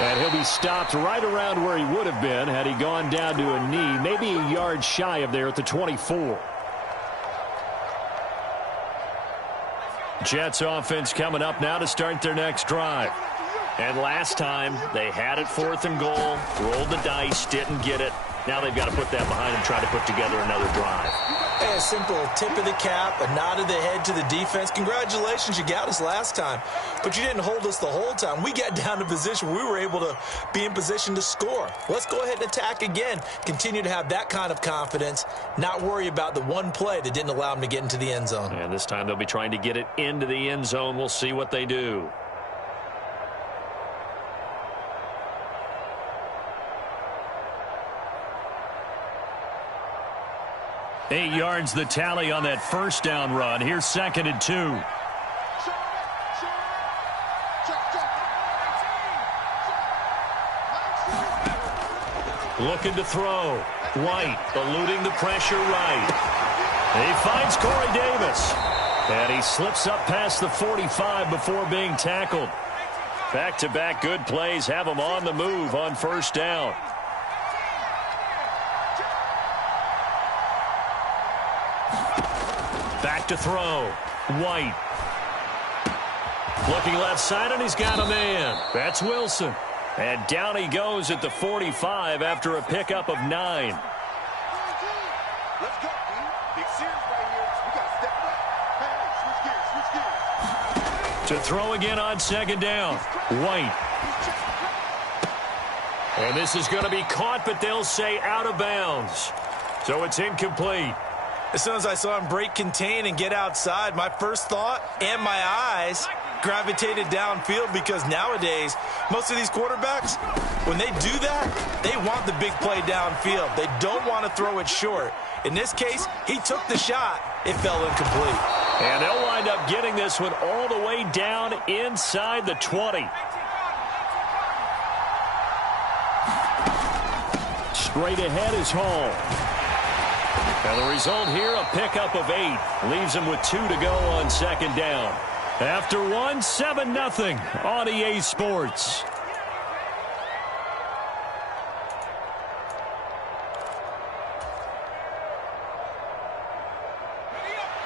And he'll be stopped right around where he would have been had he gone down to a knee, maybe a yard shy of there at the 24. Jets offense coming up now to start their next drive. And last time, they had it 4th and goal, rolled the dice, didn't get it. Now they've got to put that behind and try to put together another drive. Hey, a simple tip of the cap, a nod of the head to the defense. Congratulations, you got us last time. But you didn't hold us the whole time. We got down to position. We were able to be in position to score. Let's go ahead and attack again. Continue to have that kind of confidence, not worry about the one play that didn't allow them to get into the end zone. And this time they'll be trying to get it into the end zone. We'll see what they do. Eight yards the tally on that first down run. Here's 2nd and 2. Looking to throw. White eluding the pressure right. He finds Corey Davis. And he slips up past the 45 before being tackled. Back-to-back good plays have him on the move on first down. Back to throw. White. Looking left side, and he's got a man. That's Wilson. And down he goes at the 45 after a pickup of 9. Let's go, dude. Big series right here. We got to step it up. Hey, switch gears. To throw again on 2nd down. White. And this is going to be caught, but they'll say out of bounds. So it's incomplete. As soon as I saw him break contain and get outside, my first thought and my eyes gravitated downfield, because nowadays, most of these quarterbacks, when they do that, they want the big play downfield. They don't want to throw it short. In this case, he took the shot. It fell incomplete. And they'll wind up getting this one all the way down inside the 20. Straight ahead is Hall. And the result here, a pickup of 8. Leaves him with 2 to go on 2nd down. After 1, 7-0 on EA Sports.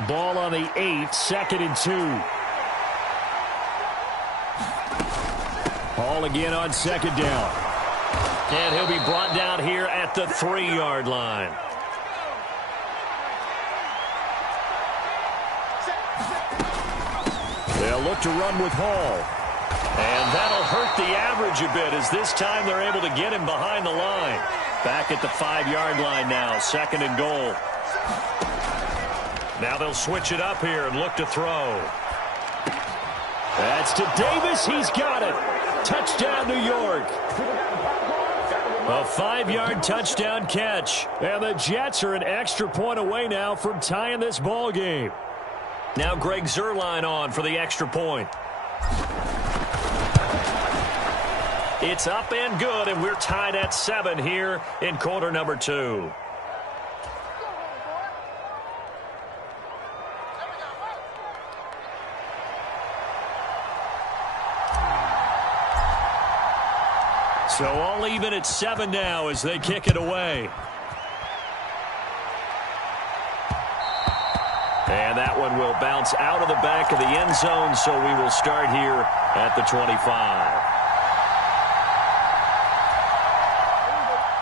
Ball on the 8, 2nd and 2. Hall again on 2nd down. And he'll be brought down here at the 3-yard line. They'll look to run with Hall. And that'll hurt the average a bit, as this time they're able to get him behind the line. Back at the 5-yard line now, 2nd and goal. Now they'll switch it up here and look to throw. That's to Davis. He's got it. Touchdown, New York. A 5-yard touchdown catch. And the Jets are an extra point away now from tying this ball game. Now Greg Zuerlein on for the extra point. It's up and good, and we're tied at 7 here in quarter number 2. So all even at 7 now as they kick it away. And that one will bounce out of the back of the end zone, so we will start here at the 25.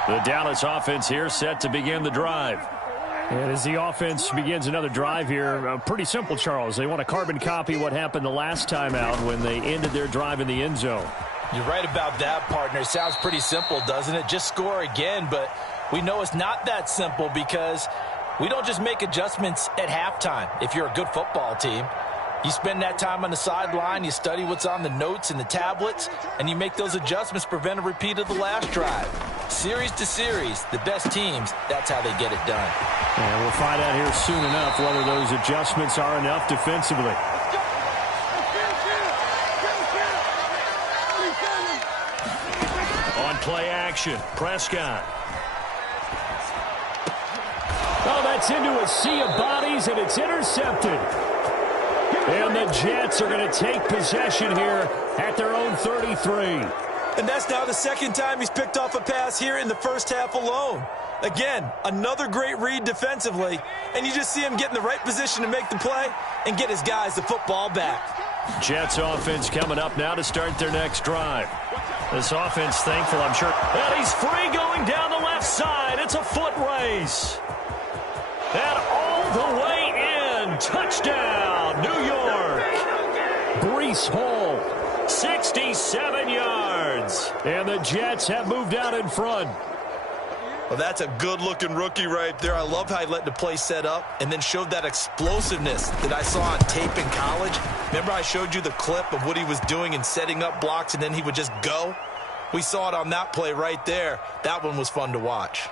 The Dallas offense here set to begin the drive. And as the offense begins another drive here, pretty simple, Charles. They want to carbon copy what happened the last time out when they ended their drive in the end zone. You're right about that, partner. It sounds pretty simple, doesn't it? Just score again, but we know it's not that simple, because we don't just make adjustments at halftime. If you're a good football team, you spend that time on the sideline, you study what's on the notes and the tablets, and you make those adjustments, prevent a repeat of the last drive. Series to series, the best teams, that's how they get it done. And we'll find out here soon enough whether those adjustments are enough defensively. On play action, Prescott. Oh, that's into a sea of bodies, and it's intercepted. And the Jets are going to take possession here at their own 33. And that's now the second time he's picked off a pass here in the first half alone. Again, another great read defensively, and you just see him get in the right position to make the play and get his guys the football back. Jets offense coming up now to start their next drive. This offense thankful, I'm sure. And he's free going down the left side. It's a foot race. And all the way in. Touchdown, New York. Breece Hall. 67 yards. And the Jets have moved out in front. Well, that's a good-looking rookie right there. I love how he let the play set up and then showed that explosiveness that I saw on tape in college. Remember I showed you the clip of what he was doing and setting up blocks, and then he would just go? We saw it on that play right there. That one was fun to watch.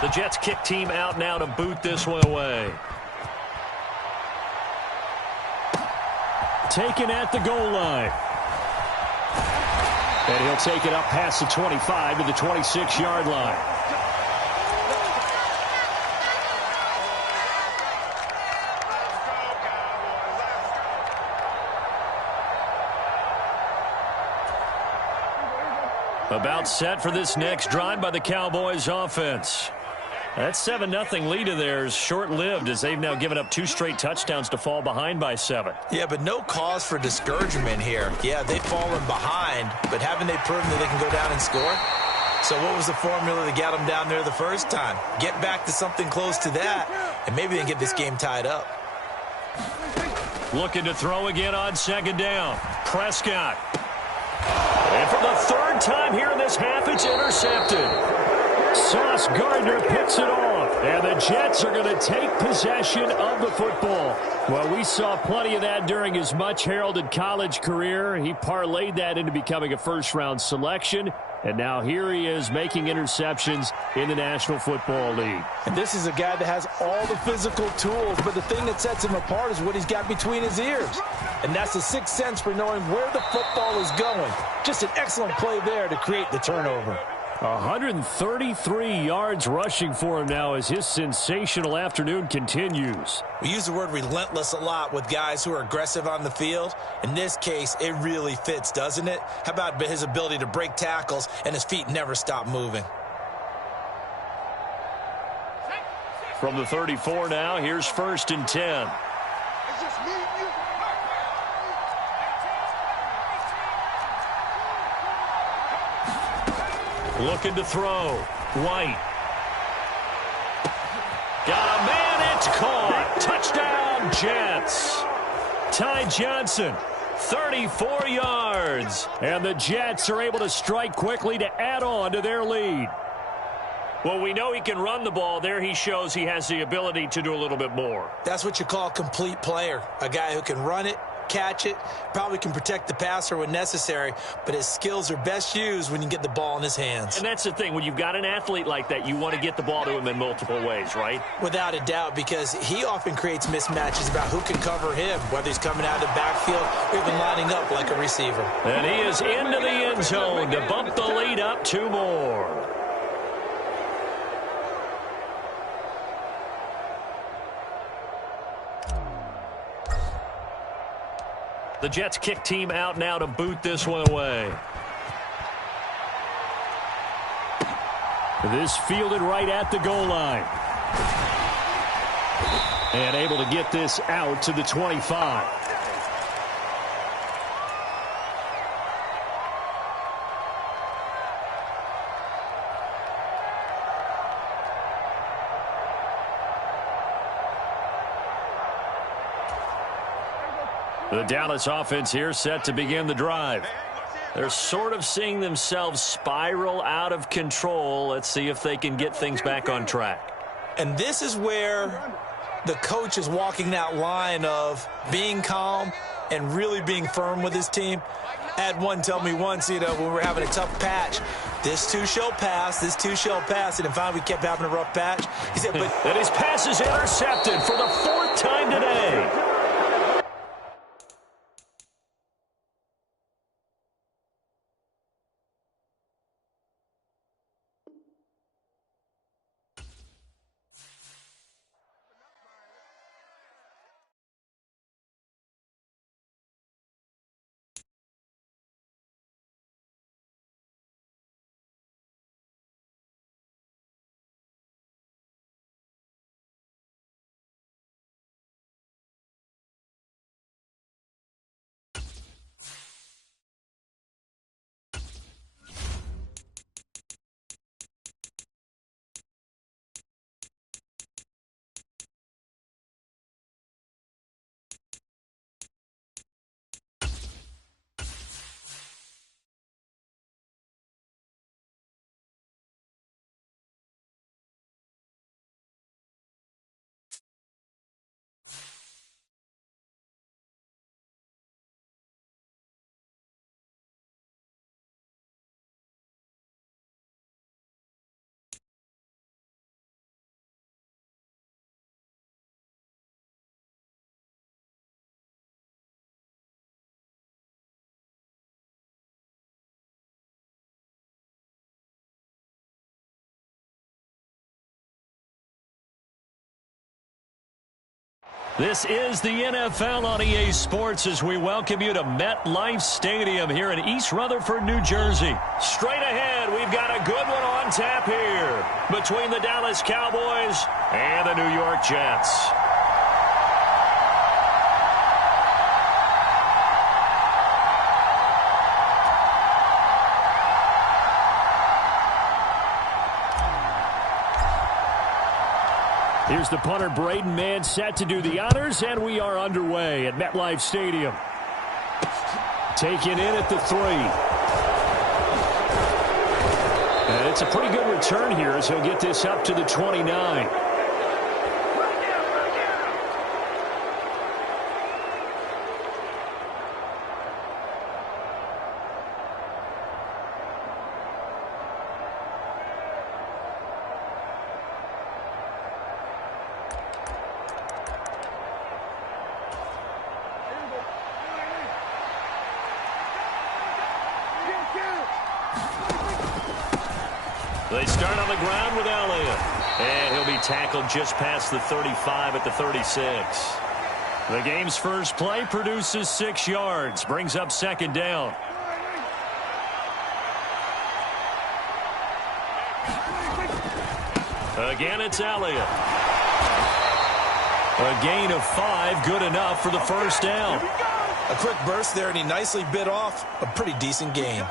The Jets kick team out now to boot this one away. Taken at the goal line. And he'll take it up past the 25 to the 26-yard line. About set for this next drive by the Cowboys offense. That 7-0 lead of theirs short-lived as they've now given up 2 straight touchdowns to fall behind by 7. Yeah, but no cause for discouragement here. Yeah, they've fallen behind, but haven't they proven that they can go down and score? So what was the formula that got them down there the first time? Get back to something close to that, and maybe they can get this game tied up. Looking to throw again on second down. Prescott. And for the third time here in this half, it's intercepted. Sauce Gardner picks it off, and the Jets are going to take possession of the football. Well, we saw plenty of that during his much-heralded college career. He parlayed that into becoming a first-round selection, and now here he is making interceptions in the National Football League. And this is a guy that has all the physical tools, but the thing that sets him apart is what he's got between his ears. And that's the sixth sense for knowing where the football is going. Just an excellent play there to create the turnover. 133 yards rushing for him now as his sensational afternoon continues. We use the word relentless a lot with guys who are aggressive on the field. In this case, it really fits, doesn't it? How about his ability to break tackles and his feet never stop moving? From the 34 now, here's 1st and 10. It's just me and you. Looking to throw. White. Got a man, it's caught. Touchdown, Jets. Ty Johnson, 34 yards. And the Jets are able to strike quickly to add on to their lead. Well, we know he can run the ball. There he shows he has the ability to do a little bit more. That's what you call a complete player. A guy who can run it, catch it, probably can protect the passer when necessary, but his skills are best used when you get the ball in his hands. And that's the thing. When you've got an athlete like that, you want to get the ball to him in multiple ways, right? Without a doubt, because he often creates mismatches about who can cover him, whether he's coming out of the backfield or even lining up like a receiver. And he is into the end zone to bump the lead up 2 more. The Jets kick team out now to boot this one away. This fielded right at the goal line. And able to get this out to the 25. The Dallas offense here set to begin the drive. They're sort of seeing themselves spiral out of control. Let's see if they can get things back on track. And this is where the coach is walking that line of being calm and really being firm with his team. I had one tell me once, when we were having a tough patch, this too shall pass, this too shall pass. And finally we kept having a rough patch. He said, but and his pass is intercepted for the 4th time today. This is the NFL on EA Sports as we welcome you to MetLife Stadium here in East Rutherford, New Jersey. Straight ahead, we've got a good one on tap here between the Dallas Cowboys and the New York Jets. Here's the punter, Braden Mann, set to do the honors, and we are underway at MetLife Stadium. Taken in at the 3. And it's a pretty good return here as he'll get this up to the 29. They start on the ground with Elliott. And he'll be tackled just past the 35 at the 36. The game's first play produces 6 yards. Brings up second down. Again, it's Elliott. A gain of 5, good enough for the first down. A quick burst there, and he nicely bit off a pretty decent gain.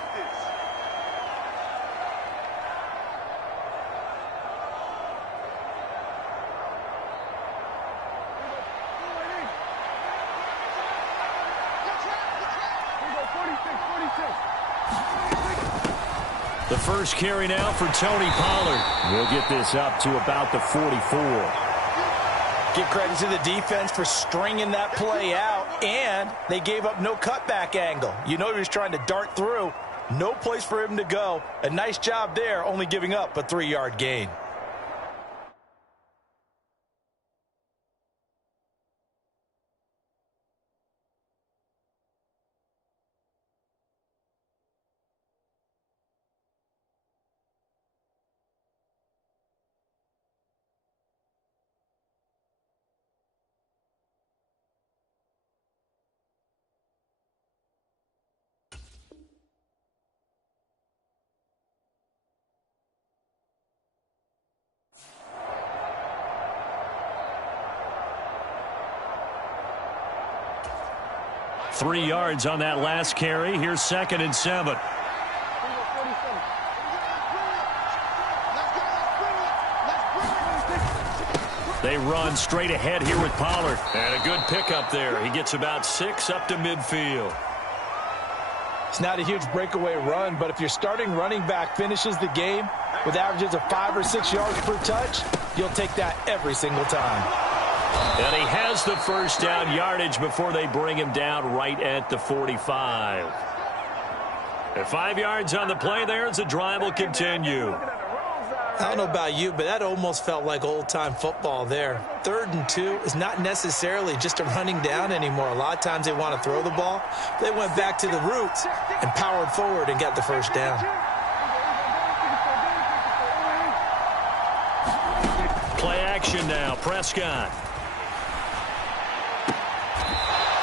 The first carry now for Tony Pollard. We'll get this up to about the 44. Give credit to the defense for stringing that play out, and they gave up no cutback angle. You know he was trying to dart through. No place for him to go. A nice job there, only giving up a 3-yard gain. Three yards on that last carry. Here's 2nd and 7. They run straight ahead here with Pollard. And a good pickup there. He gets about 6 up to midfield. It's not a huge breakaway run, but if your starting running back finishes the game with averages of 5 or 6 yards per touch, you'll take that every single time. And he has the first down yardage before they bring him down right at the 45. And 5 yards on the play there as the drive will continue. I don't know about you, but that almost felt like old-time football there. 3rd and 2 is not necessarily just a running down anymore. A lot of times they want to throw the ball. They went back to the roots and powered forward and got the first down. Play action now. Prescott.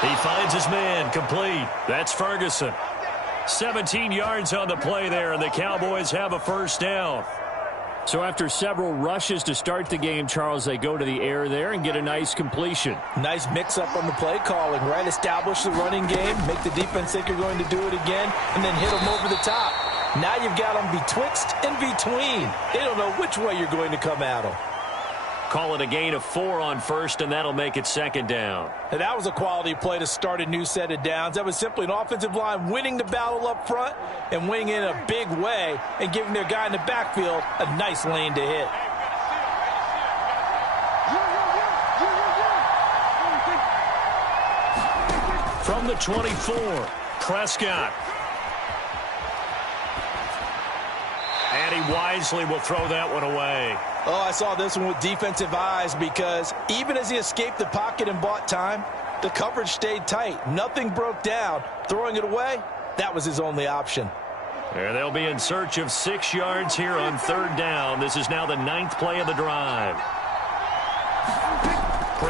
He finds his man, complete. That's Ferguson. 17 yards on the play there, and the Cowboys have a first down. So after several rushes to start the game, Charles, they go to the air there and get a nice completion. Nice mix-up on the play calling, right? Establish the running game, make the defense think you're going to do it again, and then hit them over the top. Now you've got them betwixt and between. They don't know which way you're going to come at them. Call it a gain of 4 on first, and that'll make it 2nd down. And that was a quality play to start a new set of downs. That was simply an offensive line winning the battle up front and winning in a big way and giving their guy in the backfield a nice lane to hit. From the 24, Prescott. And he wisely will throw that one away. Oh, I saw this one with defensive eyes because even as he escaped the pocket and bought time, the coverage stayed tight. Nothing broke down. Throwing it away, that was his only option. And they'll be in search of 6 yards here on 3rd down. This is now the 9th play of the drive.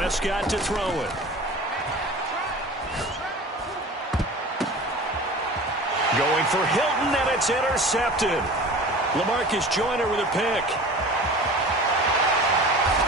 Prescott to throw it. Going for Hilton, and it's intercepted. LaMarcus Joyner with a pick.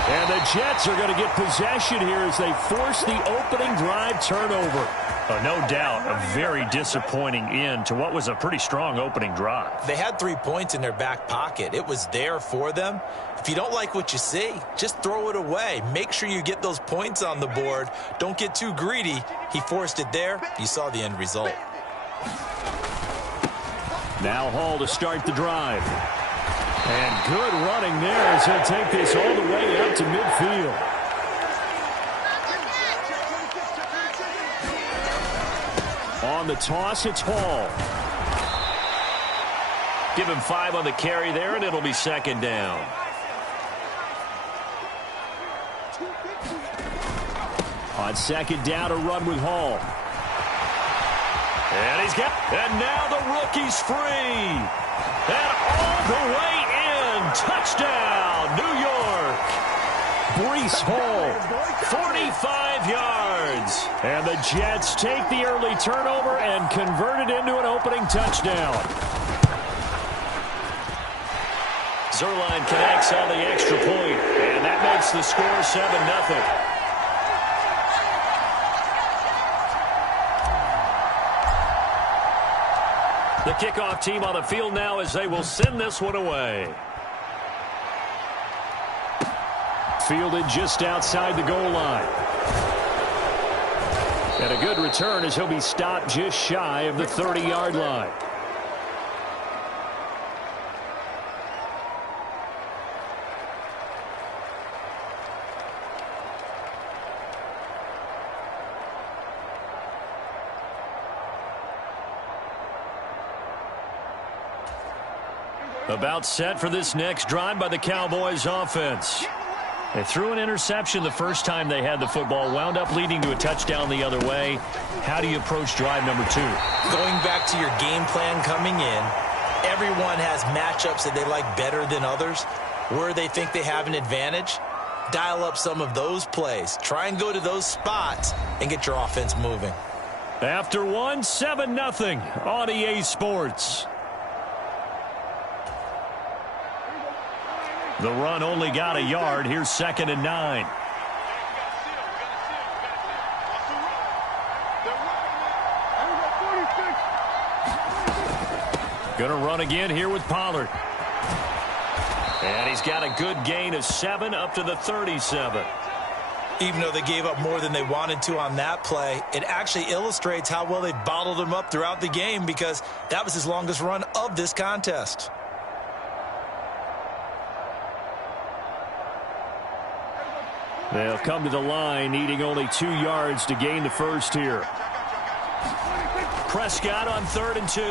And the Jets are going to get possession here as they force the opening drive turnover. No doubt a very disappointing end to what was a pretty strong opening drive. They had 3 points in their back pocket. It was there for them. If you don't like what you see, just throw it away. Make sure you get those points on the board. Don't get too greedy. He forced it there. You saw the end result. Now Hall to start the drive. And good running there as he'll take this all the way up to midfield. On the toss, it's Hall. Give him 5 on the carry there, and it'll be second down. On second down, a run with Hall. And now the rookie's free. And all the way in. Touchdown, New York. Breece Hall. 45 yards. And the Jets take the early turnover and convert it into an opening touchdown. Zerline connects on the extra point, and that makes the score 7-0. The kickoff team on the field now as they will send this one away. Fielded just outside the goal line. And a good return as he'll be stopped just shy of the 30-yard line. About set for this next drive by the Cowboys offense. They threw an interception the first time they had the football, wound up leading to a touchdown the other way. How do you approach drive number 2? Going back to your game plan coming in, everyone has matchups that they like better than others. Where they think they have an advantage, dial up some of those plays. Try and go to those spots and get your offense moving. After 7-0 on EA Sports. The run only got a yard. Here's 2nd and 9. Gonna run again here with Pollard. And he's got a good gain of 7 up to the 37. Even though they gave up more than they wanted to on that play, it actually illustrates how well they bottled him up throughout the game because that was his longest run of this contest. They'll come to the line, needing only 2 yards to gain the first here. Prescott on 3rd and 2.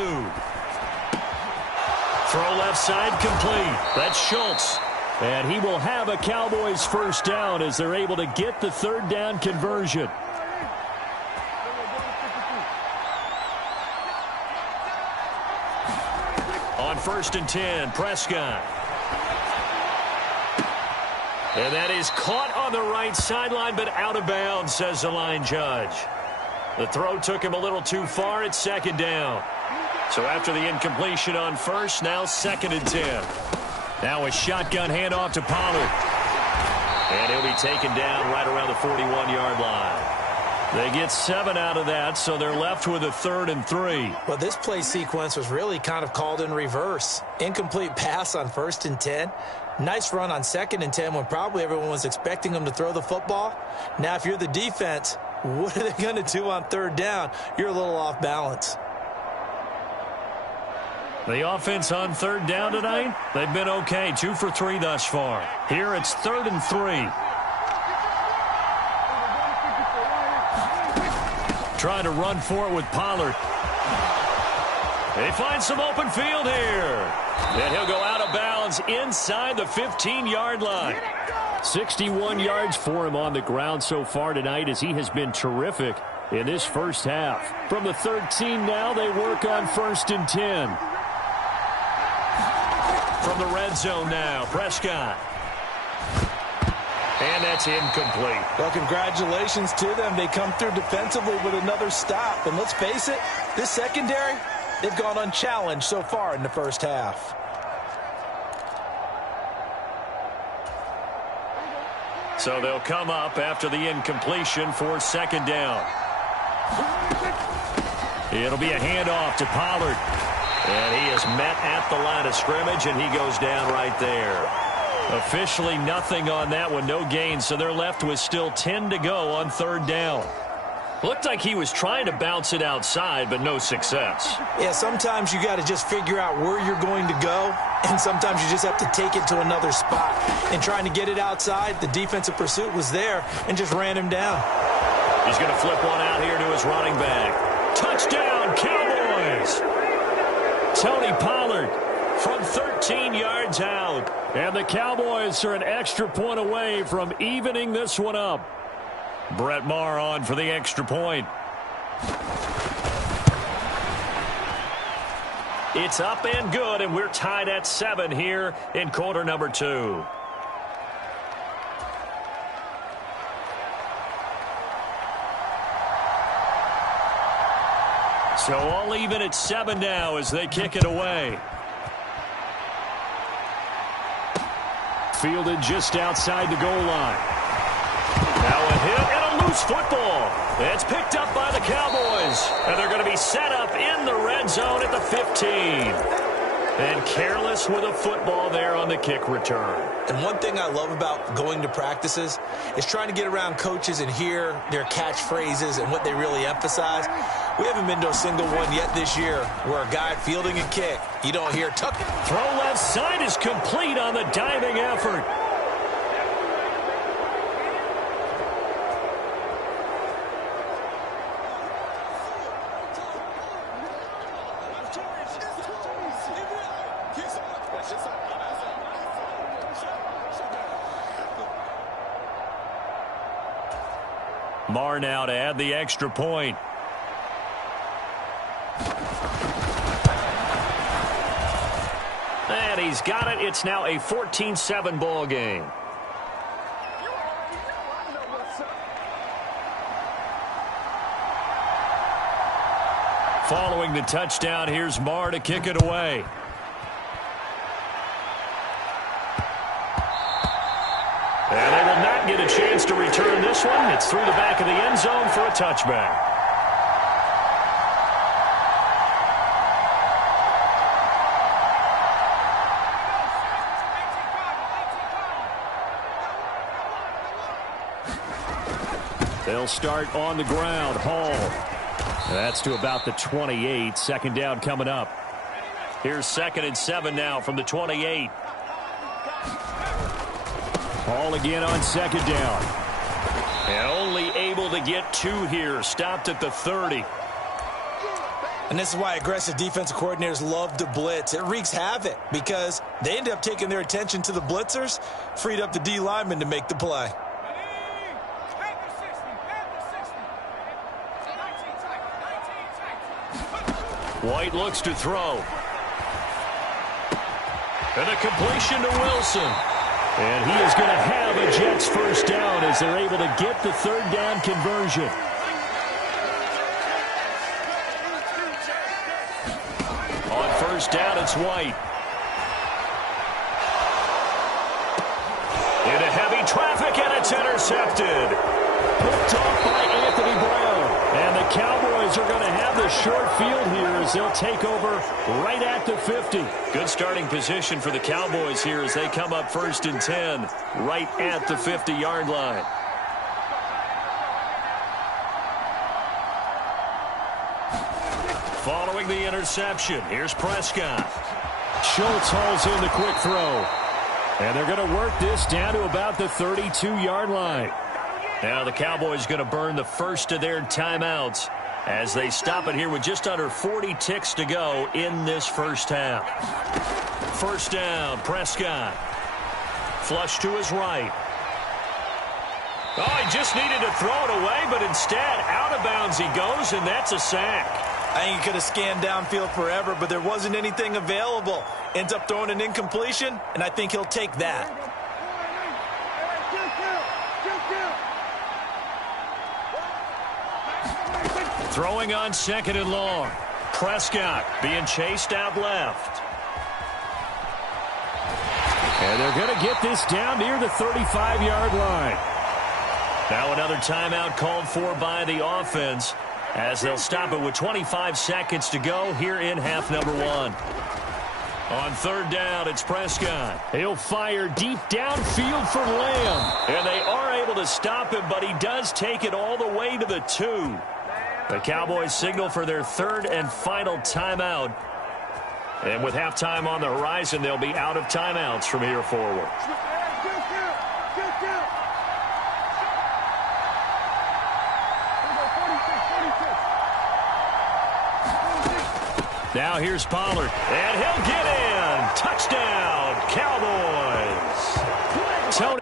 Throw left side complete. That's Schultz. And he will have a Cowboys first down as they're able to get the 3rd down conversion. On 1st and 10, Prescott. And that is caught on the right sideline, but out of bounds, says the line judge. The throw took him a little too far. It's 2nd down. So after the incompletion on 1st, now 2nd and 10. Now a shotgun handoff to Pollard. And he'll be taken down right around the 41-yard line. They get 7 out of that, so they're left with a 3rd and 3. Well, this play sequence was really kind of called in reverse. Incomplete pass on 1st and 10. Nice run on 2nd and 10 when probably everyone was expecting them to throw the football. Now, if you're the defense, what are they going to do on 3rd down? You're a little off balance. The offense on 3rd down tonight, they've been okay. 2 for 3 thus far. Here it's 3rd and 3. Trying to run for it with Pollard. They find some open field here. And he'll go out of bounds inside the 15-yard line. 61 yards for him on the ground so far tonight as he has been terrific in this first half. From the 13 now, they work on 1st and 10. From the red zone now, Prescott. And that's incomplete. Well, congratulations to them. They come through defensively with another stop. And let's face it, this secondary, they've gone unchallenged so far in the first half. So they'll come up after the incompletion for second down. It'll be a handoff to Pollard. And he is met at the line of scrimmage, and he goes down right there. Officially nothing on that one, no gain, so they're left with still 10 to go on third down. Looked like he was trying to bounce it outside, but no success. Yeah, sometimes you got to just figure out where you're going to go, and sometimes you just have to take it to another spot. And trying to get it outside, the defensive pursuit was there and just ran him down. He's going to flip one out here to his running back. Touchdown, Cowboys! Tony Pollard from 13 yards out. And the Cowboys are an extra point away from evening this one up. Brett Maher on for the extra point. It's up and good, and we're tied at 7 here in quarter number 2. So all even at 7 now as they kick it away. Fielded just outside the goal line. Now a hit and a loose football. It's picked up by the Cowboys. And they're going to be set up in the red zone at the 15. And careless with a football there on the kick return. And one thing I love about going to practices is trying to get around coaches and hear their catchphrases and what they really emphasize. We haven't been to a single one yet this year where a guy fielding a kick, you don't hear tuck. Throw left side is complete on the diving effort. Maher now to add the extra point. And he's got it. It's now a 14-7 ball game. Following the touchdown, here's Maher to kick it away. And they will not get a chance to return this one. It's through the back of the end zone for a touchback. They'll start on the ground. Hall. That's to about the 28. Second down coming up. Here's 2nd and 7 now from the 28. Hall again on second down. And only able to get 2 here. Stopped at the 30. And this is why aggressive defensive coordinators love to blitz. It wreaks havoc because they end up taking their attention to the blitzers, freed up the D lineman to make the play. White looks to throw. And a completion to Wilson. And he is going to have a Jets first down as they're able to get the third down conversion. On first down, it's White. Into heavy traffic, and it's intercepted. Picked off by Anthony Brown. And the Cowboys are going to have the short field here as they'll take over right at the 50. Good starting position for the Cowboys here as they come up 1st and 10 right at the 50-yard line. Following the interception, here's Prescott. Schultz hauls in the quick throw. And they're going to work this down to about the 32-yard line. Now the Cowboys going to burn the first of their timeouts as they stop it here with just under 40 ticks to go in this first half. First down, Prescott. Flush to his right. Oh, he just needed to throw it away, but instead, out of bounds he goes, and that's a sack. I think he could have scanned downfield forever, but there wasn't anything available. Ends up throwing an incompletion, and I think he'll take that. Throwing on 2nd and long. Prescott being chased out left. And they're going to get this down near the 35-yard line. Now another timeout called for by the offense as they'll stop it with 25 seconds to go here in half number 1. On 3rd down, it's Prescott. He'll fire deep downfield for Lamb. And they are able to stop him, but he does take it all the way to the 2. The Cowboys signal for their 3rd and final timeout. And with halftime on the horizon, they'll be out of timeouts from here forward. Now here's Pollard, and he'll get in. Touchdown, Cowboys. Tony.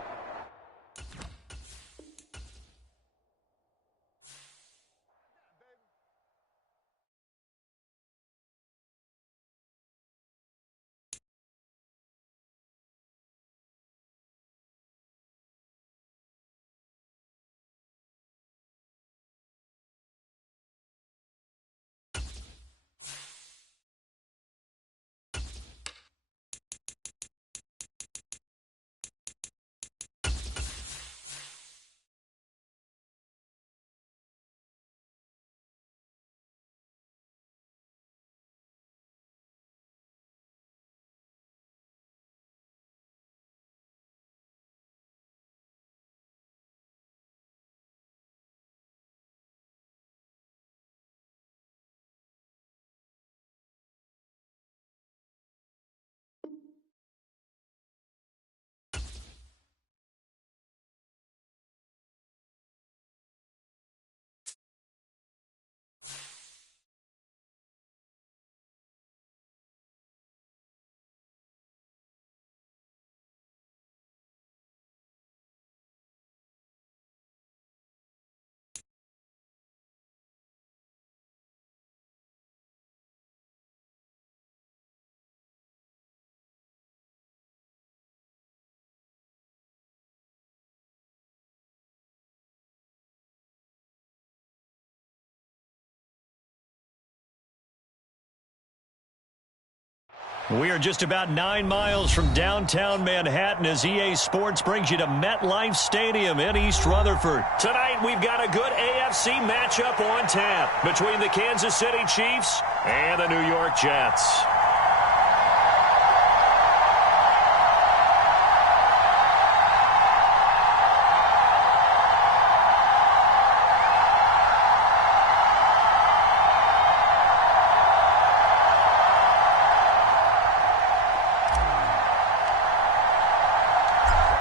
We are just about 9 miles from downtown Manhattan as EA Sports brings you to MetLife Stadium in East Rutherford. Tonight, we've got a good AFC matchup on tap between the Kansas City Chiefs and the New York Jets.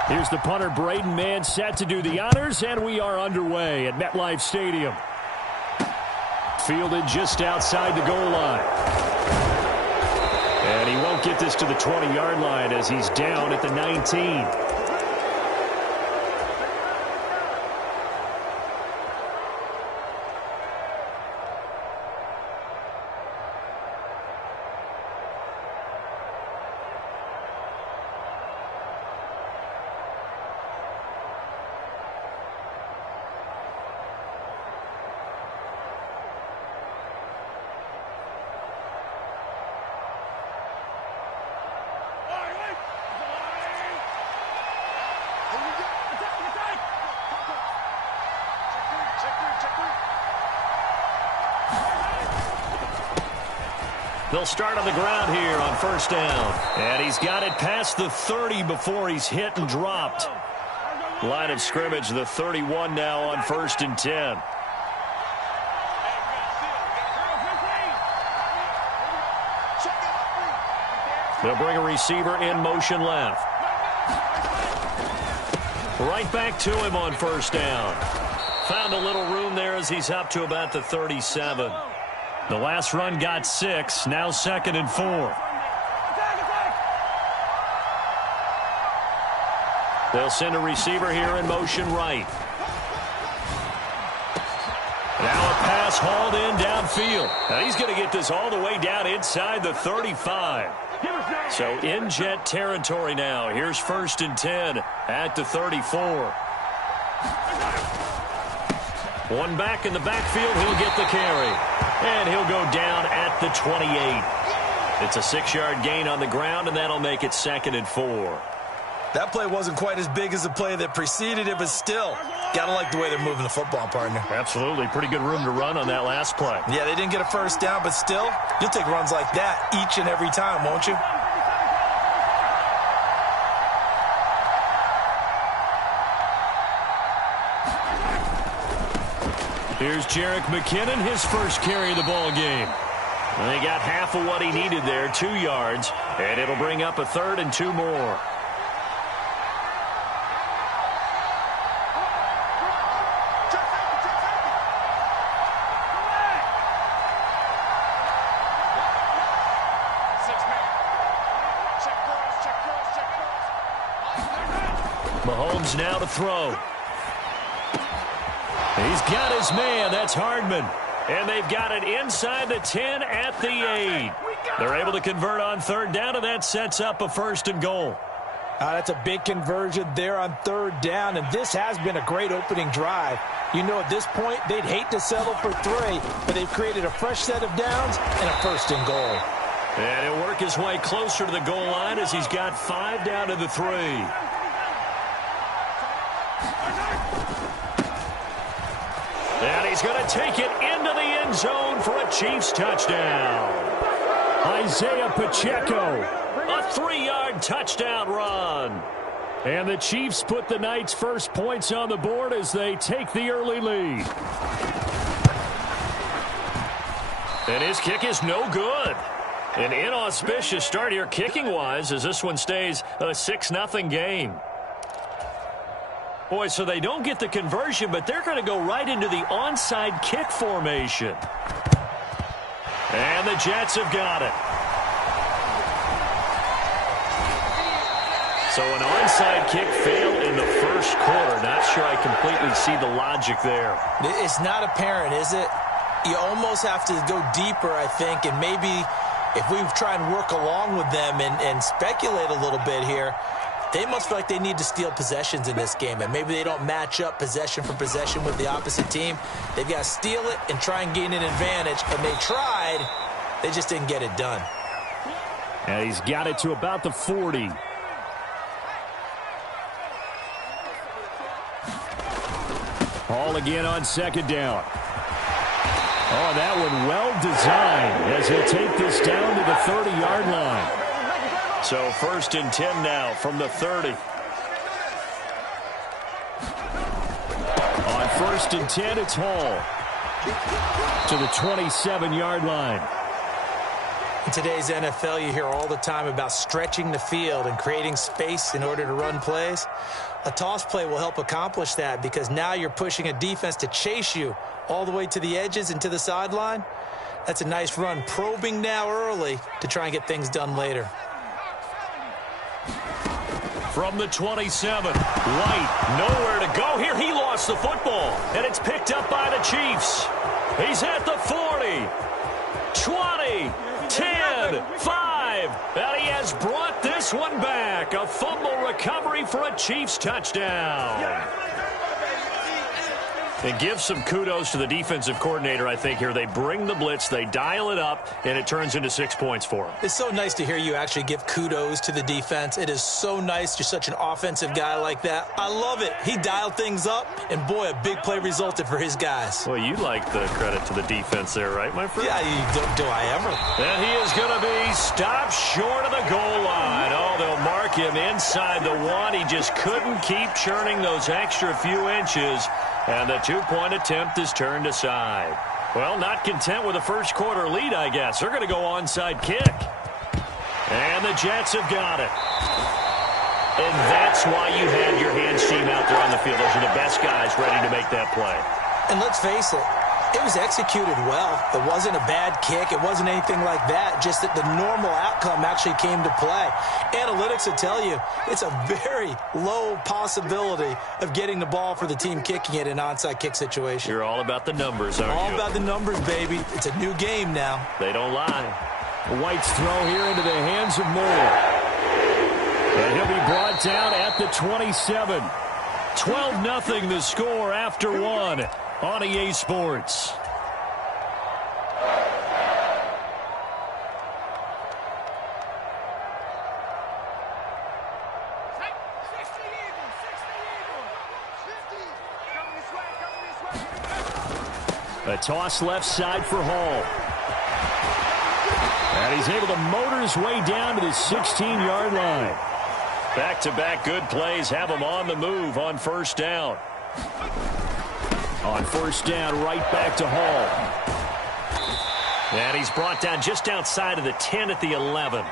Here's the punter, Braden Mann, set to do the honors, and we are underway at MetLife Stadium. Fielded just outside the goal line. And he won't get this to the 20-yard line as he's down at the 19. They'll start on the ground here on 1st down. And he's got it past the 30 before he's hit and dropped. Line of scrimmage, the 31 now on 1st and 10. They'll bring a receiver in motion left. Right back to him on 1st down. Found a little room there as he's up to about the 37. The last run got 6, now 2nd and 4. They'll send a receiver here in motion right. Now a pass hauled in downfield. Now he's going to get this all the way down inside the 35. So in jet territory now. Here's 1st and 10 at the 34. One back in the backfield. He'll get the carry. And he'll go down at the 28. It's a 6-yard gain on the ground, and that'll make it 2nd and 4. That play wasn't quite as big as the play that preceded it, but still, got to like the way they're moving the football, partner. Absolutely. Pretty good room to run on that last play. Yeah, they didn't get a first down, but still, you'll take runs like that each and every time, won't you? Here's Jerick McKinnon, his first carry of the ball game. And they got half of what he needed there, 2 yards, and it'll bring up a 3rd and 2 more. Mahomes now to throw. He's got his man. That's Hardman. And they've got it inside the 10 at the 8. They're able to convert on 3rd down, and that sets up a 1st and goal. That's a big conversion there on 3rd down, and this has been a great opening drive. You know, at this point, they'd hate to settle for 3, but they've created a fresh set of downs and a 1st and goal. And he'll work his way closer to the goal line as he's got 5 down to the 3. And he's going to take it into the end zone for a Chiefs touchdown. Isaiah Pacheco, a 3-yard touchdown run. And the Chiefs put the Knights' first points on the board as they take the early lead. And his kick is no good. An inauspicious start here kicking-wise as this one stays a 6-0 game. Boy, so they don't get the conversion, but they're going to go right into the onside kick formation. And the Jets have got it. So an onside kick failed in the first quarter. Not sure I completely see the logic there. It's not apparent, is it? You almost have to go deeper, I think, and maybe if we try and work along with them and speculate a little bit here, they must feel like they need to steal possessions in this game, and maybe they don't match up possession for possession with the opposite team. They've got to steal it and try and gain an advantage, and they tried. They just didn't get it done. And he's got it to about the 40. Ball again on 2nd down. Oh, that one well designed as he'll take this down to the 30-yard line. So 1st and 10 now from the 30. On 1st and 10, it's Hall to the 27-yard line. In today's NFL, you hear all the time about stretching the field and creating space in order to run plays. A toss play will help accomplish that because now you're pushing a defense to chase you all the way to the edges and to the sideline. That's a nice run, probing now early to try and get things done later. From the 27, White, nowhere to go here. He lost the football, and it's picked up by the Chiefs. He's at the 40, 20, 10, 5, and he has brought this one back. A fumble recovery for a Chiefs touchdown. And give some kudos to the defensive coordinator, I think, here. They bring the blitz, they dial it up, and it turns into 6 points for them. It's so nice to hear you actually give kudos to the defense. It is so nice. You're such an offensive guy like that. I love it. He dialed things up, and boy, a big play resulted for his guys. Well, you like the credit to the defense there, right, my friend? Yeah, do I ever? And he is going to be stopped short of the goal line. Oh, they'll mark him inside the 1. He just couldn't keep churning those extra few inches. And the 2-point attempt is turned aside. Well, not content with a first quarter lead, I guess. They're going to go onside kick. And the Jets have got it. And that's why you had your hands team out there on the field. Those are the best guys ready to make that play. And let's face it, it was executed well. It wasn't a bad kick. It wasn't anything like that. Just that the normal outcome actually came to play. Analytics will tell you it's a very low possibility of getting the ball for the team kicking it in an onside kick situation. You're all about the numbers, aren't you? All about the numbers, baby. It's a new game now. They don't lie. White's throw here into the hands of Moore. And he'll be brought down at the 27. 12-0 the score after one on EA Sports. A toss left side for Hall. And he's able to motor his way down to the 16-yard line. Back-to-back good plays have him on the move on first down. On first down, right back to Hall. And he's brought down just outside of the 10 at the 11.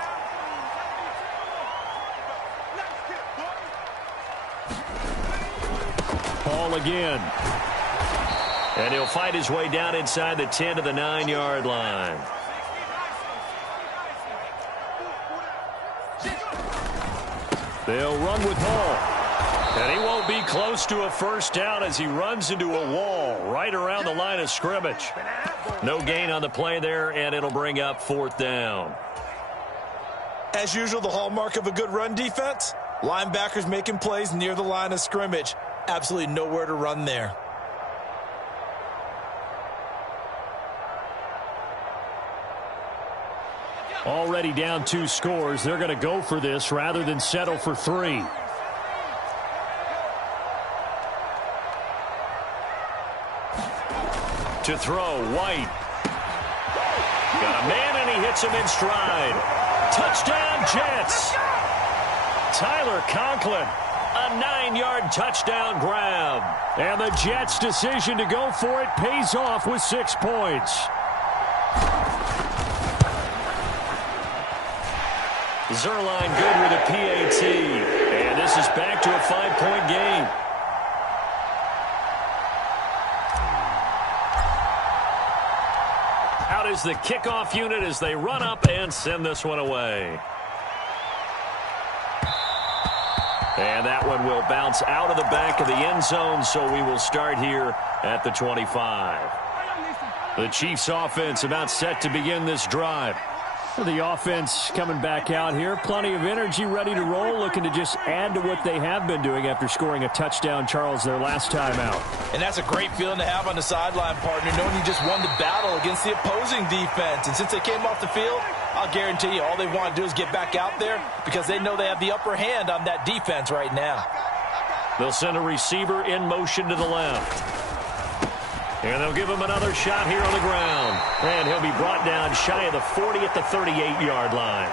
Hall again. And he'll fight his way down inside the 10 to the 9-yard line. They'll run with Hall. And he won't be close to a first down as he runs into a wall right around the line of scrimmage. No gain on the play there, and it'll bring up fourth down. As usual, the hallmark of a good run defense, linebackers making plays near the line of scrimmage. Absolutely nowhere to run there. Already down 2 scores. They're going to go for this rather than settle for 3. To throw, White. Got a man, and he hits him in stride. Touchdown, Jets. Tyler Conklin, a 9-yard touchdown grab. And the Jets' decision to go for it pays off with 6 points. Zerline good with a PAT. And this is back to a 5-point game. Out is the kickoff unit as they run up and send this one away. And that one will bounce out of the back of the end zone, so we will start here at the 25. The Chiefs offense about set to begin this drive. The offense coming back out here. Plenty of energy, ready to roll, looking to just add to what they have been doing after scoring a touchdown, Charles, their last time out. And that's a great feeling to have on the sideline, partner, knowing you just won the battle against the opposing defense. And since they came off the field, I'll guarantee you all they want to do is get back out there because they know they have the upper hand on that defense right now. They'll send a receiver in motion to the left. And they'll give him another shot here on the ground. And he'll be brought down shy of the 40 at the 38-yard line.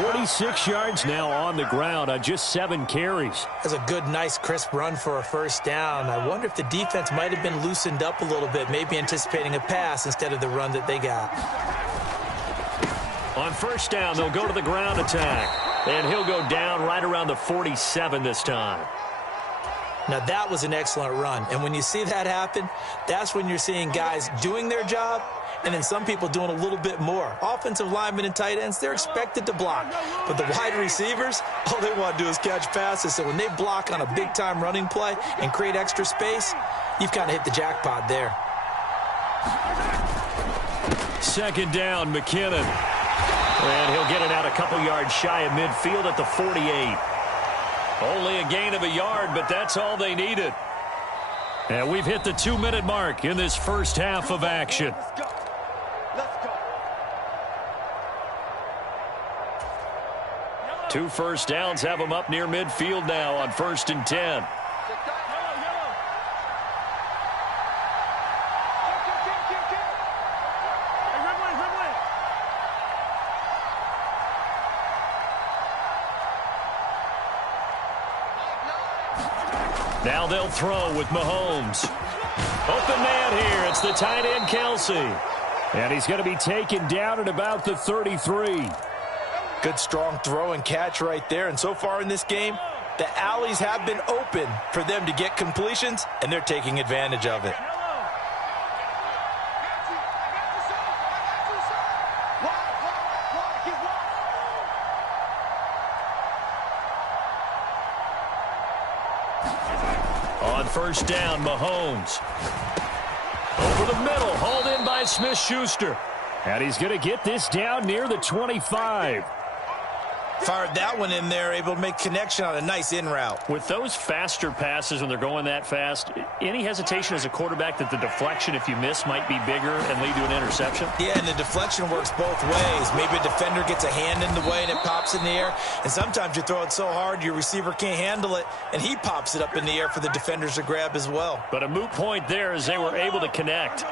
46 yards now on the ground on just 7 carries. That's a good, nice, crisp run for a first down. I wonder if the defense might have been loosened up a little bit, maybe anticipating a pass instead of the run that they got. On first down, they'll go to the ground attack. And he'll go down right around the 47 this time. Now, that was an excellent run. And when you see that happen, that's when you're seeing guys doing their job and then some people doing a little bit more. Offensive linemen and tight ends, they're expected to block. But the wide receivers, all they want to do is catch passes. So when they block on a big-time running play and create extra space, you've kind of hit the jackpot there. Second down, McKinnon. And he'll get it out a couple yards shy of midfield at the 48. Only a gain of a yard, but that's all they needed. And we've hit the 2-minute mark in this first half of action. Let's go. 2 first downs have them up near midfield now on 1st and 10. Now they'll throw with Mahomes. Open man here. It's the tight end, Kelsey. And he's going to be taken down at about the 33. Good, strong throw and catch right there. And so far in this game, the alleys have been open for them to get completions, and they're taking advantage of it. On first down, Mahomes. Over the middle, hauled in by Smith-Schuster. And he's going to get this down near the 25. Fired that one in there, able to make connection on a nice in route. With those faster passes when they're going that fast, any hesitation as a quarterback that the deflection, if you miss, might be bigger and lead to an interception? Yeah, and the deflection works both ways. Maybe a defender gets a hand in the way and it pops in the air. And sometimes you throw it so hard your receiver can't handle it, and he pops it up in the air for the defenders to grab as well. But a moot point there as they were able to connect.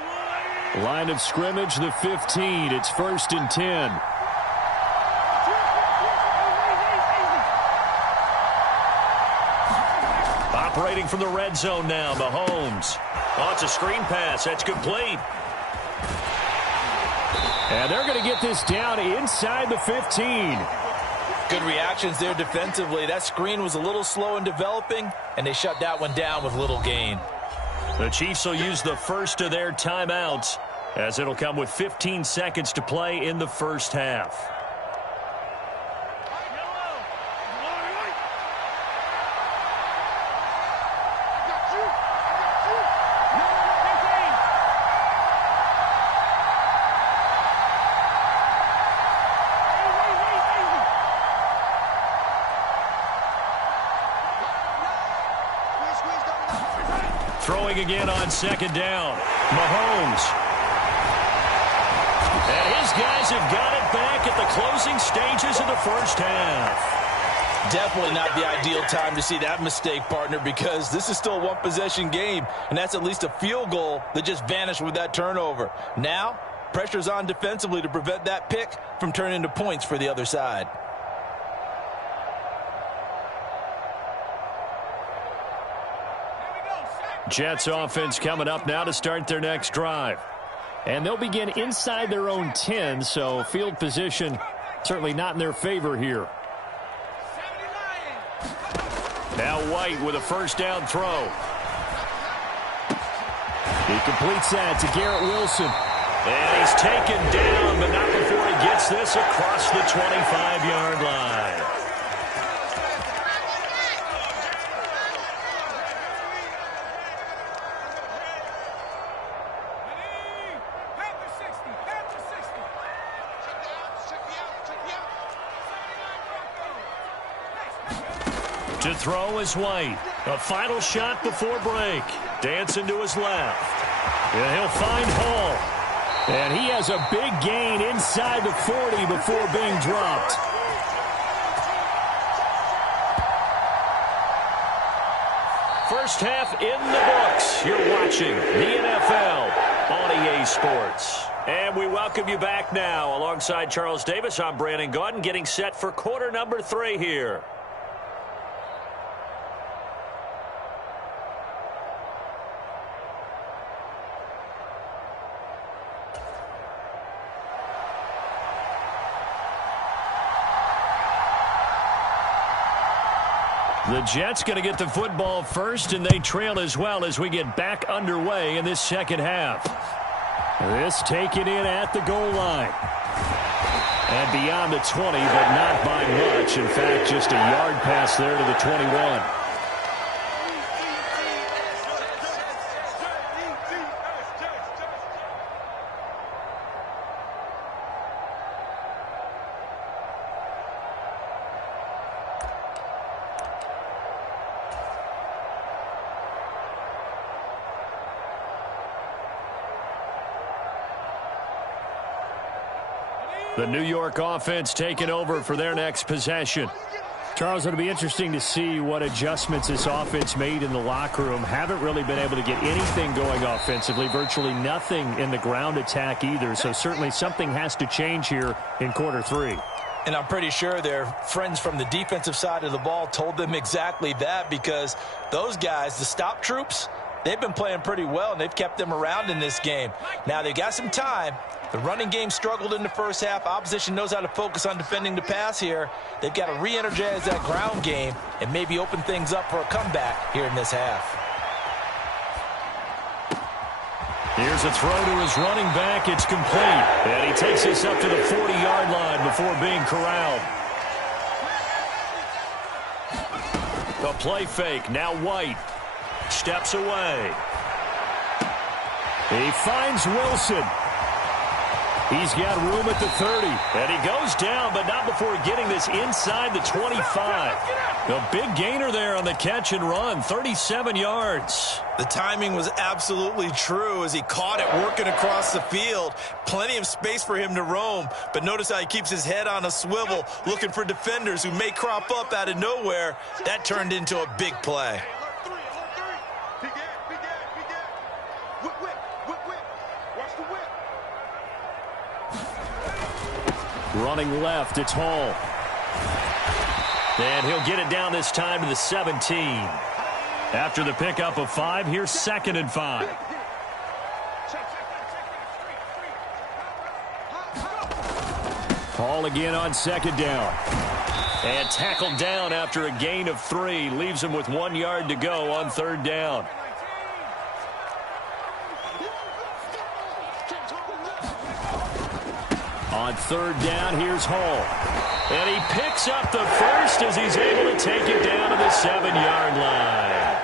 Line of scrimmage, the 15. It's 1st and 10. Operating from the red zone now, Mahomes. Oh, it's a screen pass. That's complete. And they're going to get this down inside the 15. Good reactions there defensively. That screen was a little slow in developing, and they shut that one down with little gain. The Chiefs will use the first of their timeouts, as it'll come with 15 seconds to play in the first half. Throwing again on 2nd down. Mahomes. And his guys have got it back at the closing stages of the first half. Definitely not the ideal time to see that mistake, partner, because this is still a one-possession game, and that's at least a field goal that just vanished with that turnover. Now, pressure's on defensively to prevent that pick from turning into points for the other side. Jets offense coming up now to start their next drive. And they'll begin inside their own 10, so field position certainly not in their favor here. Now White with a first down throw. He completes that to Garrett Wilson. And he's taken down, but not before he gets this across the 25-yard line. To throw is White. A final shot before break. Dancing to his left. And he'll find Hall. And he has a big gain inside the 40 before being dropped. First half in the books. You're watching the NFL on EA Sports. And we welcome you back now. Alongside Charles Davis, I'm Brandon Gaudin, getting set for quarter number 3 here. The Jets going to get the football first, and they trail as well as we get back underway in this second half. This taken in at the goal line. And beyond the 20, but not by much. In fact, just a yard pass there to the 21. The New York offense taking over for their next possession. Charles, it'll be interesting to see what adjustments this offense made in the locker room. Haven't really been able to get anything going offensively. Virtually nothing in the ground attack either. So certainly something has to change here in quarter 3. And I'm pretty sure their friends from the defensive side of the ball told them exactly that, because those guys, the stop troops, they've been playing pretty well, and they've kept them around in this game. Now, they got some time. The running game struggled in the first half. Opposition knows how to focus on defending the pass here. They've got to re-energize that ground game and maybe open things up for a comeback here in this half. Here's a throw to his running back. It's complete. And he takes this up to the 40-yard line before being corralled. The play fake. Now White steps away. He finds Wilson. He's got room at the 30. And he goes down, but not before getting this inside the 25. A big gainer there on the catch and run, 37 yards. The timing was absolutely true as he caught it working across the field. Plenty of space for him to roam, but notice how he keeps his head on a swivel, looking for defenders who may crop up out of nowhere. That turned into a big play. Running left, it's Hall. And he'll get it down this time to the 17. After the pickup of 5, here's 2nd and 5. Hall again on 2nd down. And tackled down after a gain of 3. Leaves him with 1 yard to go on 3rd down. On 3rd down, here's Hall. And he picks up the first as he's able to take it down to the 7-yard line.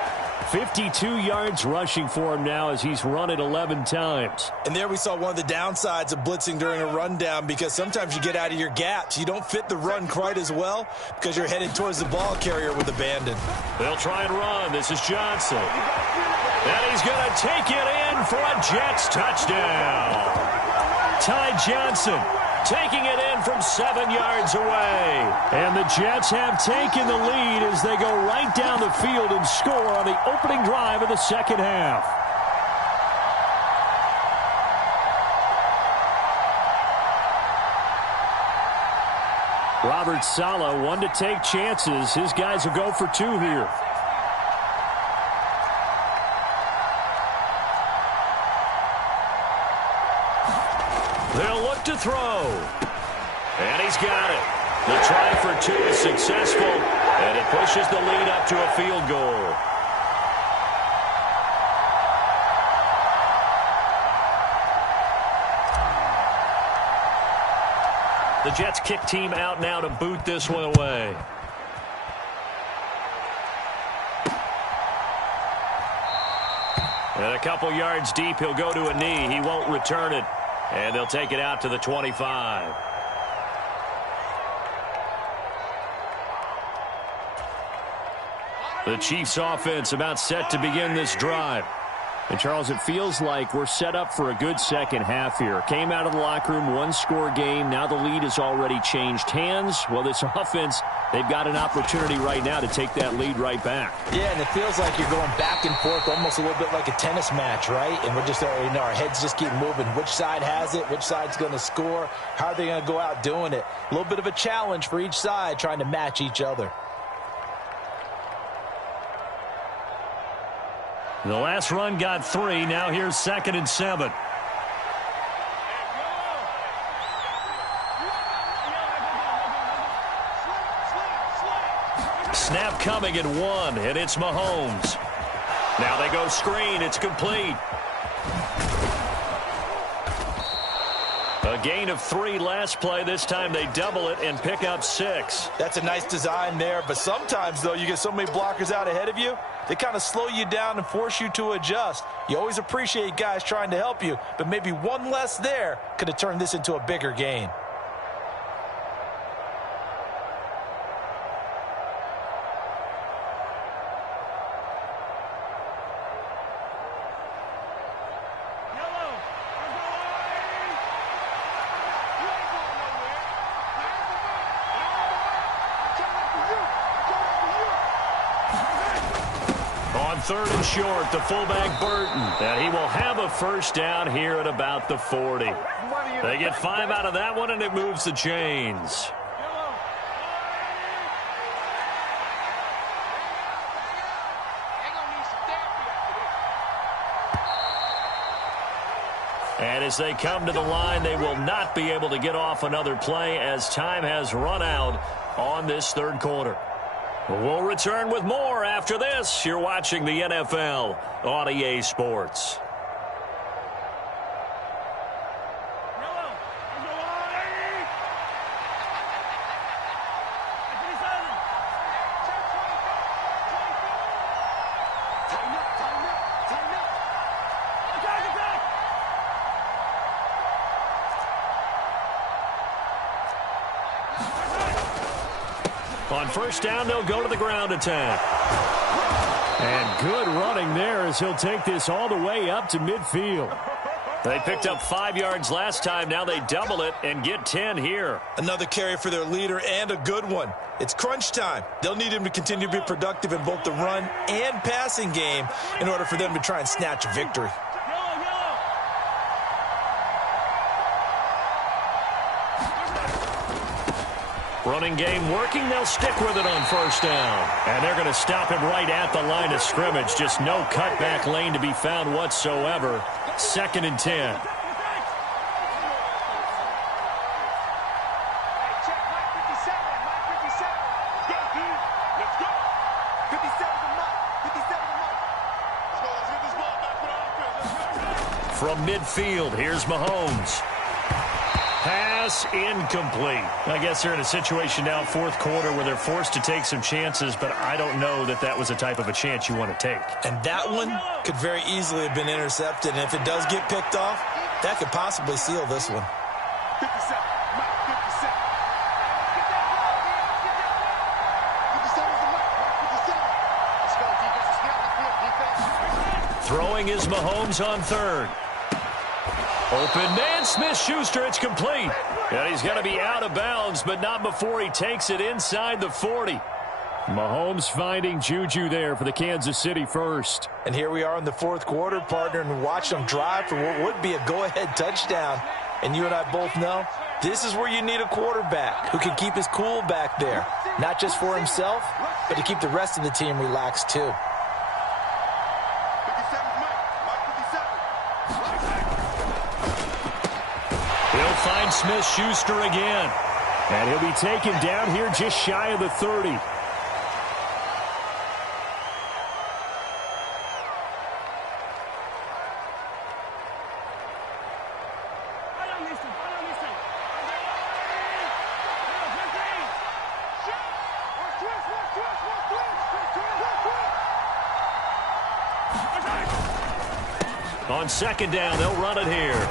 52 yards rushing for him now as he's run it 11 times. And there we saw one of the downsides of blitzing during a rundown, because sometimes you get out of your gaps. You don't fit the run quite as well because you're headed towards the ball carrier with abandon. They'll try and run. This is Johnson. And he's going to take it in for a Jets touchdown. Ty Johnson taking it in from 7 yards away. And the Jets have taken the lead as they go right down the field and score on the opening drive of the second half. Robert Saleh, one to take chances. His guys will go for 2 here. They'll look to throw. And he's got it. The try for 2 is successful, and it pushes the lead up to a field goal. The Jets kick team out now to boot this one away. And a couple yards deep, he'll go to a knee. He won't return it. And they'll take it out to the 25. The Chiefs offense about set to begin this drive. And, Charles, it feels like we're set up for a good second half here. Came out of the locker room, 1-score game. Now the lead has already changed hands. Well, this offense, they've got an opportunity right now to take that lead right back. Yeah, and it feels like you're going back and forth, almost a little bit like a tennis match, right? And we're just, our heads just keep moving. Which side has it? Which side's going to score? How are they going to go out doing it? A little bit of a challenge for each side, trying to match each other. The last run got 3. Now here's 2nd and 7. Snap coming at 1, and it's Mahomes. Now they go screen. It's complete. A gain of 3 last play. This time they double it and pick up 6. That's a nice design there, but sometimes, though, you get so many blockers out ahead of you, they kind of slow you down and force you to adjust. You always appreciate guys trying to help you, but maybe one less there could have turned this into a bigger gain. On 3rd and short, the fullback Burton. And he will have a first down here at about the 40. They get 5 out of that one, and it moves the chains. And as they come to the line, they will not be able to get off another play as time has run out on this 3rd quarter. We'll return with more after this. You're watching the NFL on EA Sports. On first down, they'll go to the ground attack. And good running there as he'll take this all the way up to midfield. They picked up 5 yards last time. Now they double it and get 10 here. Another carry for their leader and a good one. It's crunch time. They'll need him to continue to be productive in both the run and passing game in order for them to try and snatch a victory. Running game working. They'll stick with it on first down. And they're going to stop him right at the line of scrimmage. Just no cutback lane to be found whatsoever. 2nd and 10. From midfield, here's Mahomes. Pass incomplete. I guess they're in a situation now, 4th quarter, where they're forced to take some chances, but I don't know that that was the type of a chance you want to take. And that one could very easily have been intercepted, and if it does get picked off, that could possibly seal this one. Throwing is Mahomes on 3rd. Open man, Smith-Schuster, it's complete. And he's going to be out of bounds, but not before he takes it inside the 40. Mahomes finding Juju there for the Kansas City first. And here we are in the 4th quarter, partner, and watch them drive for what would be a go-ahead touchdown. And you and I both know this is where you need a quarterback who can keep his cool back there, not just for himself, but to keep the rest of the team relaxed too. He'll find Smith-Schuster again. And he'll be taken down here just shy of the 30. On 2nd down, they'll run it here.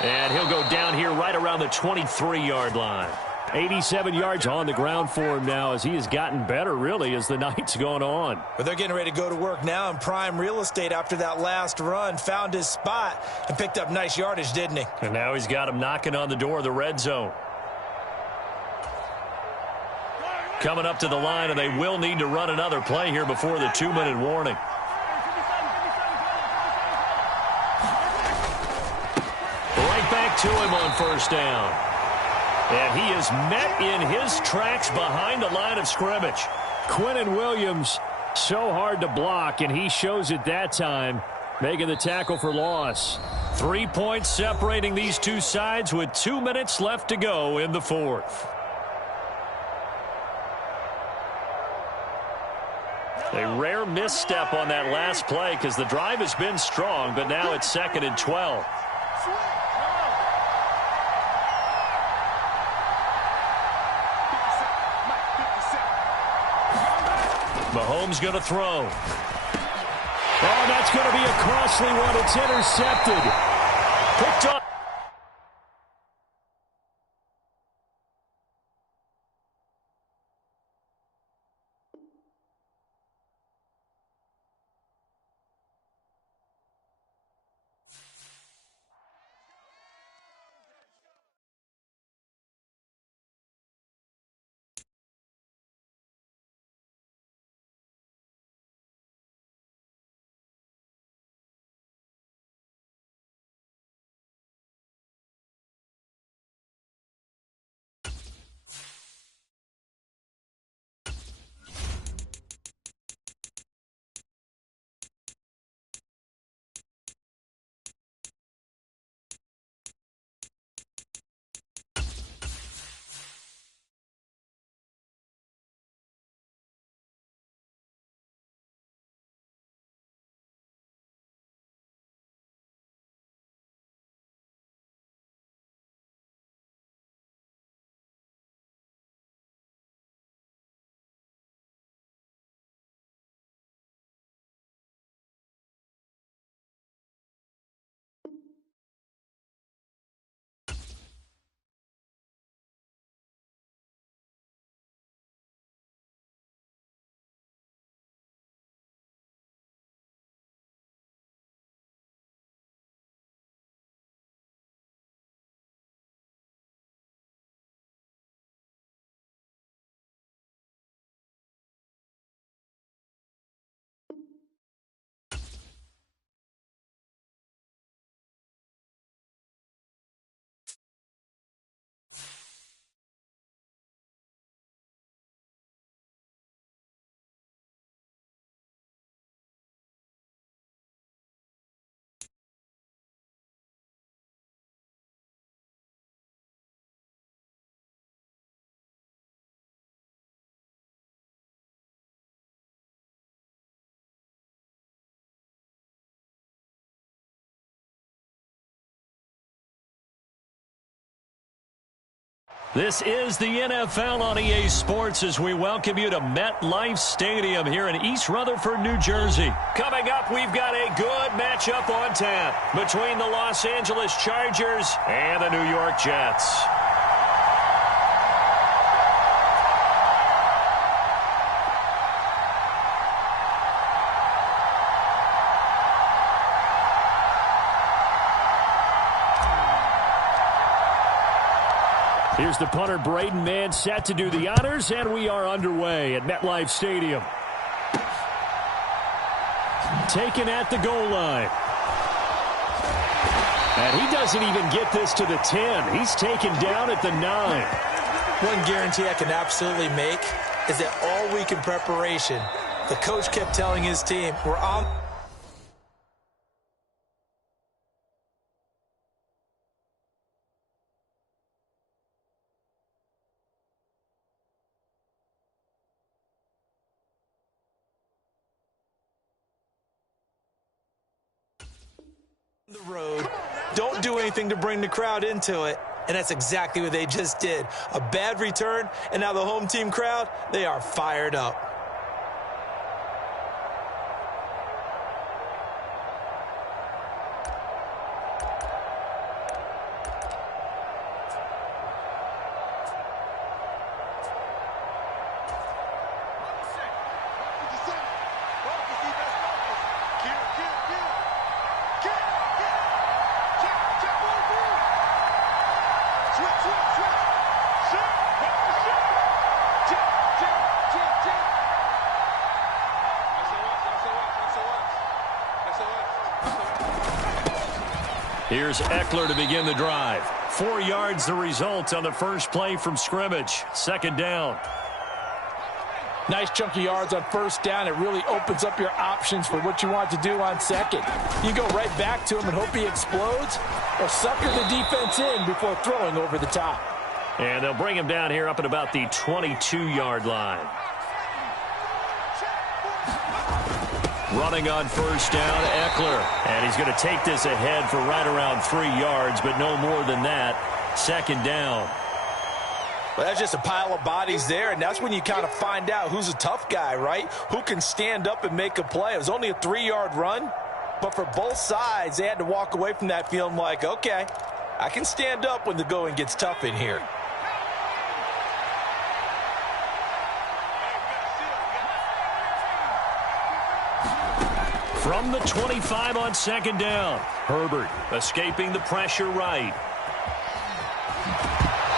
And he'll go down here right around the 23-yard line. 87 yards on the ground for him now as he has gotten better, really, as the night's gone on. But they're getting ready to go to work now in prime real estate after that last run. Found his spot and picked up nice yardage, didn't he? And now he's got him knocking on the door of the red zone. Coming up to the line, and they will need to run another play here before the 2-minute warning. To him on first down. And he is met in his tracks behind the line of scrimmage. Quinnen Williams, so hard to block, and he shows it that time, making the tackle for loss. 3 points separating these two sides with 2 minutes left to go in the 4th. A rare misstep on that last play because the drive has been strong, but now it's 2nd and 12. Mahomes going to throw. Oh, that's going to be a costly one. It's intercepted. Picked up. This is the NFL on EA Sports as we welcome you to MetLife Stadium here in East Rutherford, New Jersey. Coming up, we've got a good matchup on tap between the Los Angeles Chargers and the New York Jets. Here's the punter, Braden Mann, set to do the honors, and we are underway at MetLife Stadium. Taken at the goal line. And he doesn't even get this to the 10. He's taken down at the 9. One guarantee I can absolutely make is that all week in preparation, the coach kept telling his team, we're on the road. Don't do anything to bring the crowd into it. And that's exactly what they just did. A bad return, and now the home team crowd, they are fired up. Here's Eckler to begin the drive. 4 yards the result on the first play from scrimmage. Second down. Nice chunky yards on first down. It really opens up your options for what you want to do on second. You go right back to him and hope he explodes, or sucker the defense in before throwing over the top. And they'll bring him down here up at about the 22-yard line. Running on first down, Eckler. And he's going to take this ahead for right around 3 yards, but no more than that. Second down. Well, that's just a pile of bodies there, and that's when you kind of find out who's a tough guy, right? Who can stand up and make a play. It was only a 3-yard run, but for both sides, they had to walk away from that feeling like, okay, I can stand up when the going gets tough in here. From the 25 on second down. Herbert escaping the pressure right.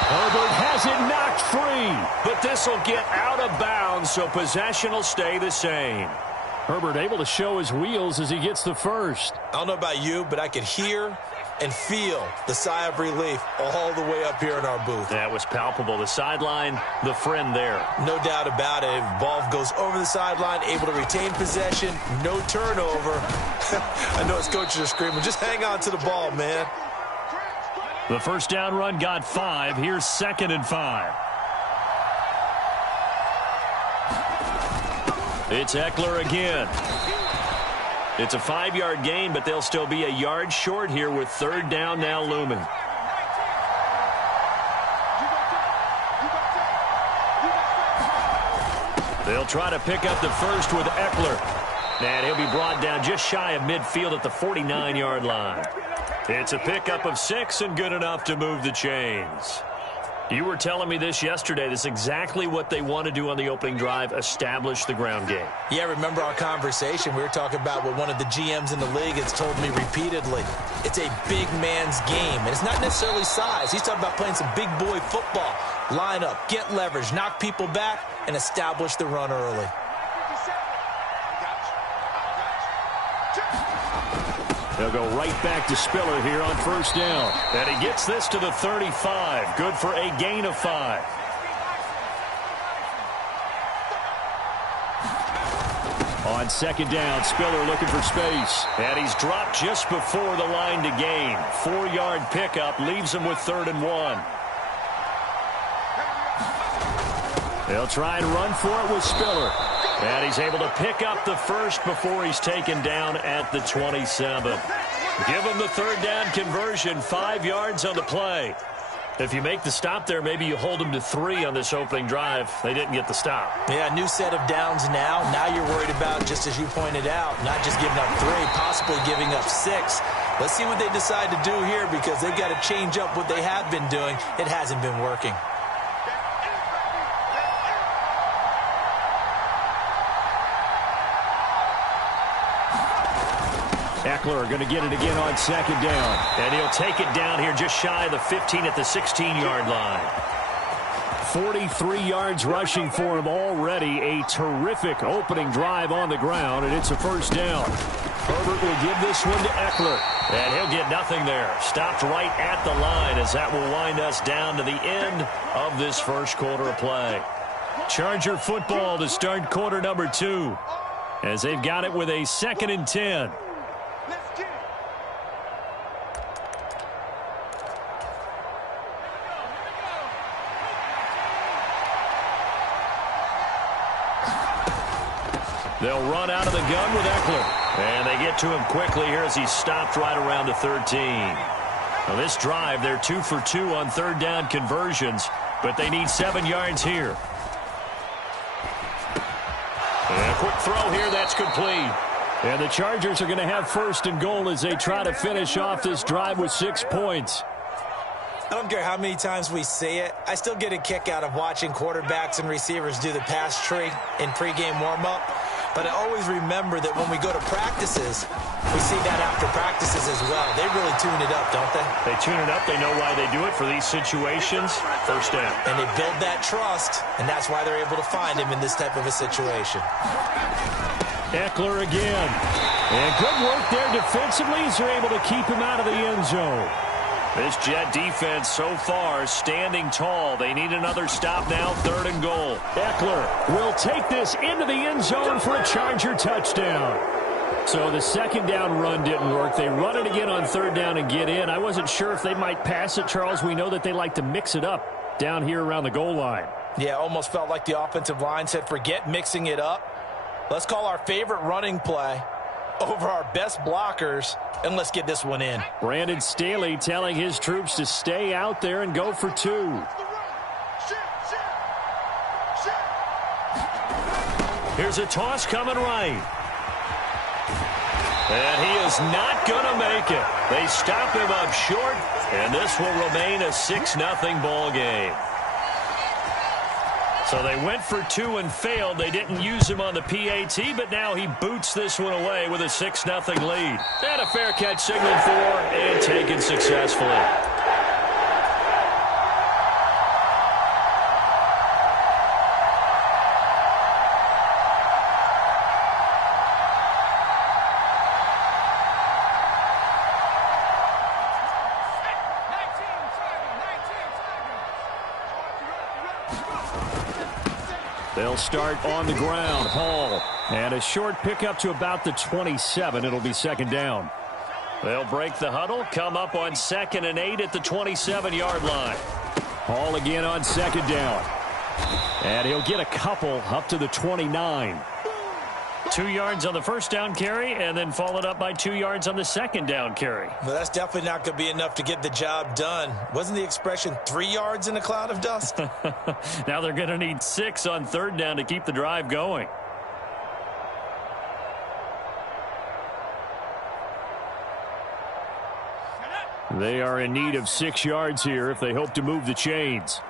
Herbert has it knocked free. But this will get out of bounds, so possession will stay the same. Herbert able to show his wheels as he gets the first. I don't know about you, but I could hear and feel the sigh of relief all the way up here in our booth. That was palpable. The sideline, the friend there. No doubt about it. Ball goes over the sideline, able to retain possession, no turnover. I know his coaches are screaming, just hang on to the ball, man. The first down run got 5. Here's 2nd and 5. It's Eckler again. It's a 5-yard gain, but they'll still be a yard short here with third down now looming. They'll try to pick up the first with Eckler. And he'll be brought down just shy of midfield at the 49-yard line. It's a pickup of 6 and good enough to move the chains. You were telling me this yesterday. This is exactly what they want to do on the opening drive, establish the ground game. Yeah, remember our conversation. We were talking about what one of the GMs in the league has told me repeatedly. It's a big man's game, and it's not necessarily size. He's talking about playing some big boy football. Line up, get leverage, knock people back, and establish the run early. They'll go right back to Spiller here on first down. And he gets this to the 35. Good for a gain of 5. On second down, Spiller looking for space. And he's dropped just before the line to gain. 4-yard pickup leaves him with 3rd and 1. They'll try and run for it with Spiller. And he's able to pick up the first before he's taken down at the 27. Give him the third down conversion, 5 yards on the play. If you make the stop there, maybe you hold them to 3 on this opening drive. They didn't get the stop. Yeah, new set of downs now. Now you're worried about, just as you pointed out, not just giving up 3, possibly giving up 6. Let's see what they decide to do here, because they've got to change up what they have been doing. It hasn't been working. Eckler going to get it again on second down. And he'll take it down here just shy of the 15 at the 16-yard line. 43 yards rushing for him already. A terrific opening drive on the ground, and it's a first down. Herbert will give this one to Eckler. And he'll get nothing there. Stopped right at the line, as that will wind us down to the end of this first quarter of play. Charger football to start quarter number 2, as they've got it with a 2nd and 10. They'll run out of the gun with Eckler. And they get to him quickly here as he's stopped right around the 13. Now this drive, they're 2 for 2 on third down conversions, but they need 7 yards here. And a quick throw here, that's complete. And the Chargers are going to have 1st and goal as they try to finish off this drive with 6 points. I don't care how many times we see it. I still get a kick out of watching quarterbacks and receivers do the pass tree in pregame warm-up. But I always remember that when we go to practices, we see that after practices as well. They really tune it up, don't they? They tune it up. They know why they do it for these situations. First down. And they build that trust, and that's why they're able to find him in this type of a situation. Eckler again. And good work there defensively as they're able to keep him out of the end zone. This Jet defense so far standing tall. They need another stop now, 3rd and goal. Eckler will take this into the end zone for a Charger touchdown. So the 2nd down run didn't work. They run it again on 3rd down and get in. I wasn't sure if they might pass it, Charles. We know that they like to mix it up down here around the goal line. Yeah, almost felt like the offensive line said, forget mixing it up. Let's call our favorite running play over our best blockers, and let's get this one in. Brandon Staley telling his troops to stay out there and go for 2. Here's a toss coming right. And he is not going to make it. They stop him up short, and this will remain a 6-0 ball game. So they went for 2 and failed. They didn't use him on the PAT, but now he boots this one away with a 6-0 lead. And a fair catch signaled for and taken successfully. They'll start on the ground. Hall. And a short pickup to about the 27. It'll be 2nd down. They'll break the huddle, come up on 2nd and 8 at the 27-yard line. Hall again on 2nd down. And he'll get a couple up to the 29. 2 yards on the 1st down carry, and then followed up by 2 yards on the 2nd down carry. Well, that's definitely not going to be enough to get the job done. Wasn't the expression 3 yards in a cloud of dust? Now they're going to need 6 on 3rd down to keep the drive going. They are in need of 6 yards here if they hope to move the chains.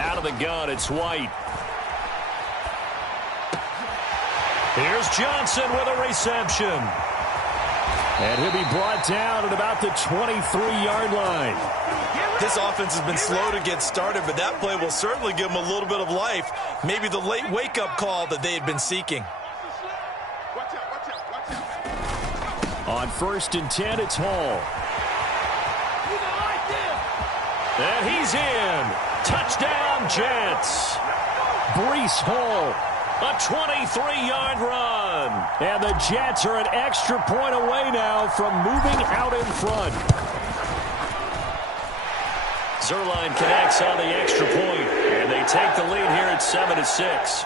Out of the gun, it's White. Here's Johnson with a reception. And he'll be brought down at about the 23-yard line. This offense has been slow to get started, but that play will certainly give them a little bit of life. Maybe the late wake-up call that they had been seeking. On 1st and 10, it's Hall. And he's in. Touchdown, Jets. Breece Hall. A 23-yard run. And the Jets are an extra point away now from moving out in front. Zerline connects on the extra point, and they take the lead here at 7-6.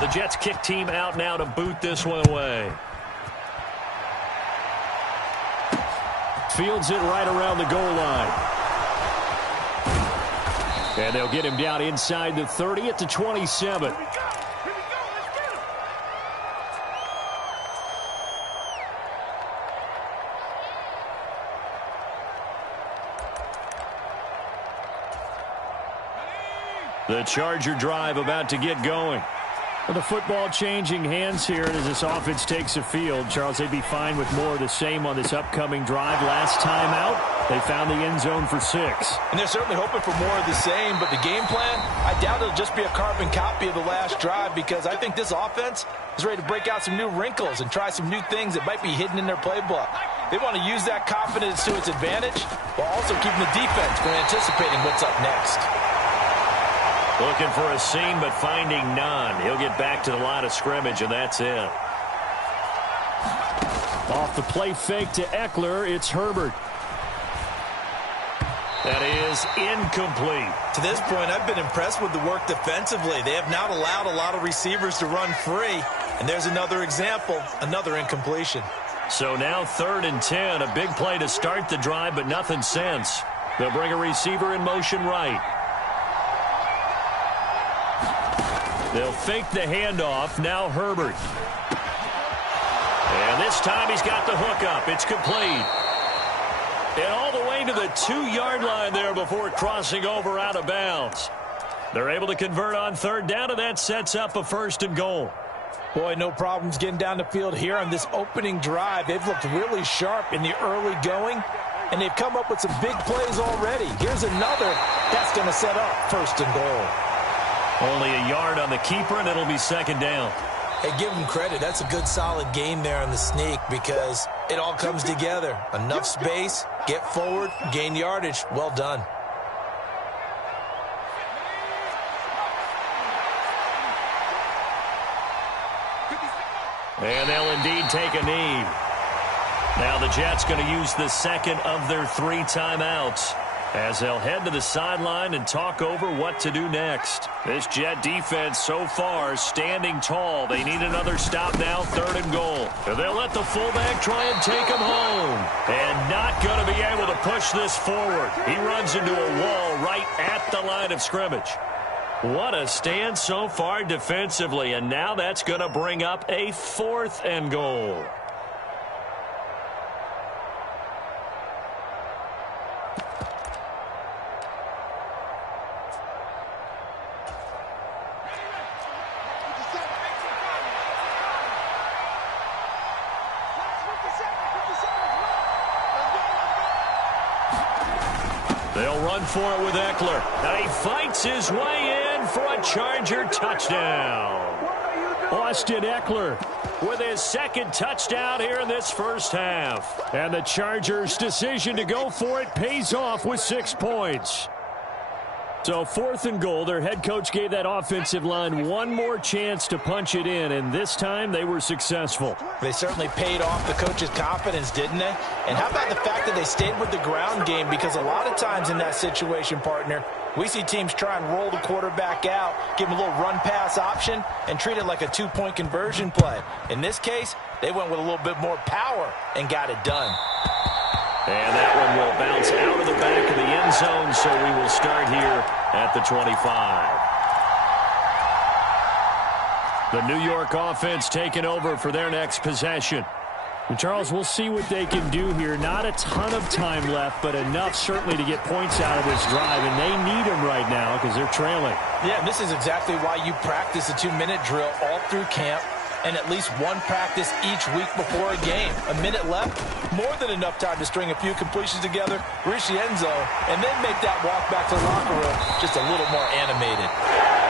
The Jets kick team out now to boot this one away. Fields it right around the goal line. And they'll get him down inside the 30 at the 27. The Charger drive about to get going. Well, the football changing hands here as this offense takes the field. Charles, they'd be fine with more of the same on this upcoming drive. Last time out, they found the end zone for 6. And they're certainly hoping for more of the same, but the game plan, I doubt it'll just be a carbon copy of the last drive, because I think this offense is ready to break out some new wrinkles and try some new things that might be hidden in their playbook. They want to use that confidence to its advantage while also keeping the defense from anticipating what's up next. Looking for a seam, but finding none. He'll get back to the line of scrimmage, and that's it. Off the play fake to Eckler, it's Herbert. That is incomplete. To this point, I've been impressed with the work defensively. They have not allowed a lot of receivers to run free. And there's another example, another incompletion. So now 3rd and 10, a big play to start the drive, but nothing since. They'll bring a receiver in motion right. They'll fake the handoff. Now Herbert. And this time he's got the hook up. It's complete. And all the way to the 2-yard line there before crossing over out of bounds. They're able to convert on 3rd down, and that sets up a 1st and goal. Boy, no problems getting down the field here on this opening drive. They've looked really sharp in the early going, and they've come up with some big plays already. Here's another that's going to set up 1st and goal. Only a yard on the keeper, and it'll be 2nd down. Hey, give them credit. That's a good, solid gain there on the sneak, because it all comes together. Enough space, get forward, gain yardage. Well done. And they'll indeed take a knee. Now the Jets going to use the 2nd of their 3 timeouts, as they'll head to the sideline and talk over what to do next. This Jet defense so far standing tall. They need another stop now, 3rd and goal. And they'll let the fullback try and take him home. And not going to be able to push this forward. He runs into a wall right at the line of scrimmage. What a stand so far defensively. And now that's going to bring up a 4th and goal. They'll run for it with Eckler. And he fights his way in for a Charger touchdown. Austin Eckler with his 2nd touchdown here in this first half. And the Chargers' decision to go for it pays off with 6 points. So 4th and goal, their head coach gave that offensive line one more chance to punch it in, and this time they were successful. They certainly paid off the coach's confidence, didn't they? And how about the fact that they stayed with the ground game? Because a lot of times in that situation, partner, we see teams try and roll the quarterback out, give him a little run-pass option, and treat it like a 2-point conversion play. In this case, they went with a little bit more power and got it done. And that one will bounce out of the back of the end zone, so we will start here at the 25. The New York offense taking over for their next possession. And Charles, we'll see what they can do here. Not a ton of time left, but enough certainly to get points out of this drive, and they need them right now because they're trailing. Yeah, and this is exactly why you practice a 2-minute drill all through camp, and at least one practice each week before a game. A minute left, more than enough time to string a few completions together, reach the end zone, and then make that walk back to the locker room just a little more animated.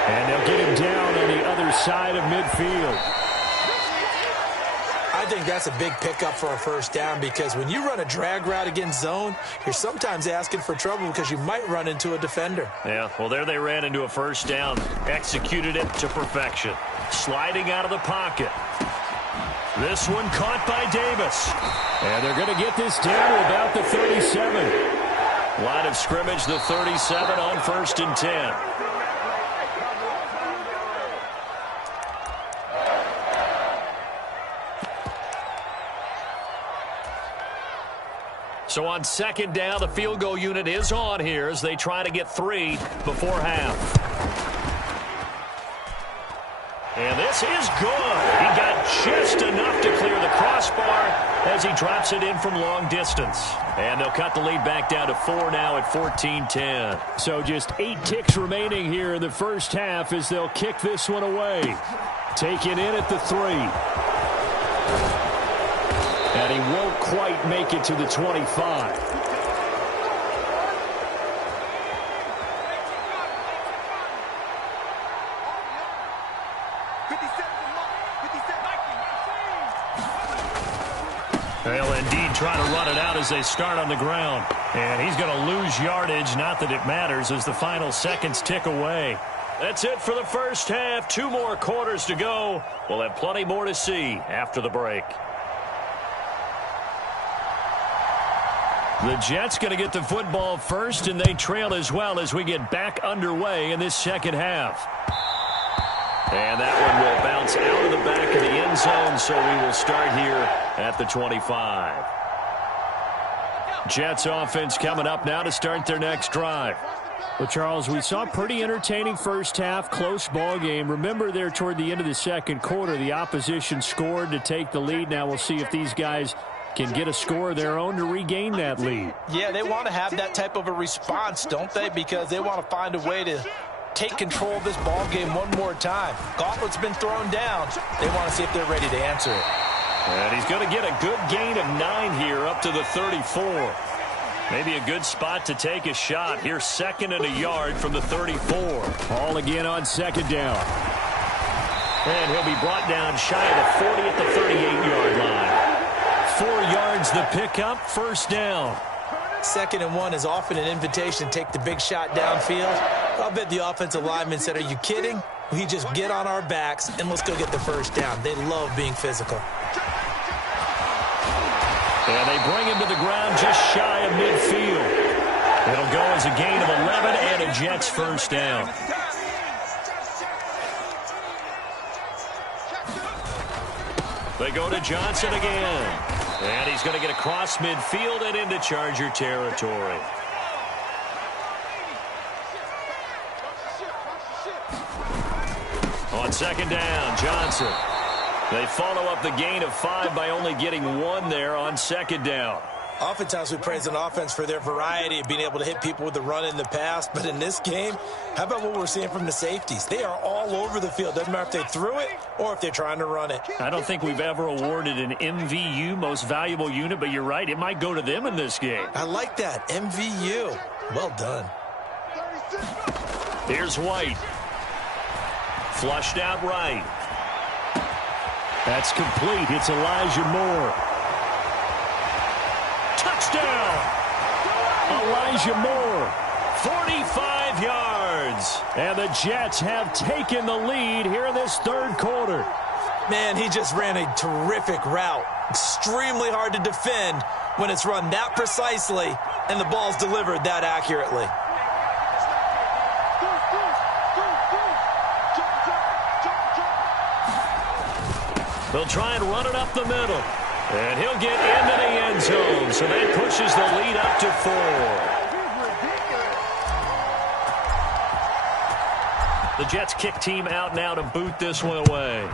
And they'll get him down on the other side of midfield. I think that's a big pickup for a 1st down, because when you run a drag route against zone, you're sometimes asking for trouble because you might run into a defender. Yeah, well, there they ran into a 1st down, executed it to perfection. Sliding out of the pocket. This one caught by Davis. And they're going to get this down to about the 37. Line of scrimmage, the 37 on 1st and 10. So on second down, the field goal unit is on here as they try to get 3 before half. And this is good. He got just enough to clear the crossbar as he drops it in from long distance. And they'll cut the lead back down to 4 now at 14-10. So just 8 ticks remaining here in the first half as they'll kick this one away. Taken in at the 3. And he won't quite make it to the 25. They'll indeed try to run it out as they start on the ground. And he's going to lose yardage, not that it matters, as the final seconds tick away. That's it for the first half. 2 more quarters to go. We'll have plenty more to see after the break. The Jets going to get the football first, and they trail as well as we get back underway in this second half. And that one will bounce out of the back of the end zone, so we will start here at the 25. Jets offense coming up now to start their next drive. Well, Charles, we saw a pretty entertaining first half, close ball game. Remember there toward the end of the second quarter, the opposition scored to take the lead. Now we'll see if these guys can get a score of their own to regain that lead. Yeah, they want to have that type of a response, don't they? Because they want to find a way to take control of this ball game one more time. Gauntlet's been thrown down. They want to see if they're ready to answer it. And he's going to get a good gain of 9 here up to the 34. Maybe a good spot to take a shot. Here's 2nd and a yard from the 34. All again on second down. And he'll be brought down shy of the 40 at the 38-yard line. 4 yards the pickup, first down. 2nd and 1 is often an invitation to take the big shot downfield. I'll bet the offensive lineman said, are you kidding? We just get on our backs and let's go get the first down. They love being physical. And they bring him to the ground just shy of midfield. It'll go as a gain of 11 and a Jets first down. They go to Johnson again. And he's going to get across midfield and into Charger territory. On second down, Johnson. They follow up the gain of 5 by only getting 1 there on second down. Oftentimes we praise an offense for their variety of being able to hit people with the run in the pass. But in this game, how about what we're seeing from the safeties? They are all over the field. Doesn't matter if they threw it or if they're trying to run it. I don't think we've ever awarded an MVU, most valuable unit, but you're right. It might go to them in this game. I like that. MVU. Well done. Here's White. Flushed out right. That's complete. It's Elijah Moore. Touchdown! Elijah Moore. 45 yards. And the Jets have taken the lead here in this third quarter. Man, he just ran a terrific route. Extremely hard to defend when it's run that precisely and the ball's delivered that accurately. They'll try and run it up the middle. And he'll get into the end zone. So that pushes the lead up to 4. The Jets kick team out now to boot this one away.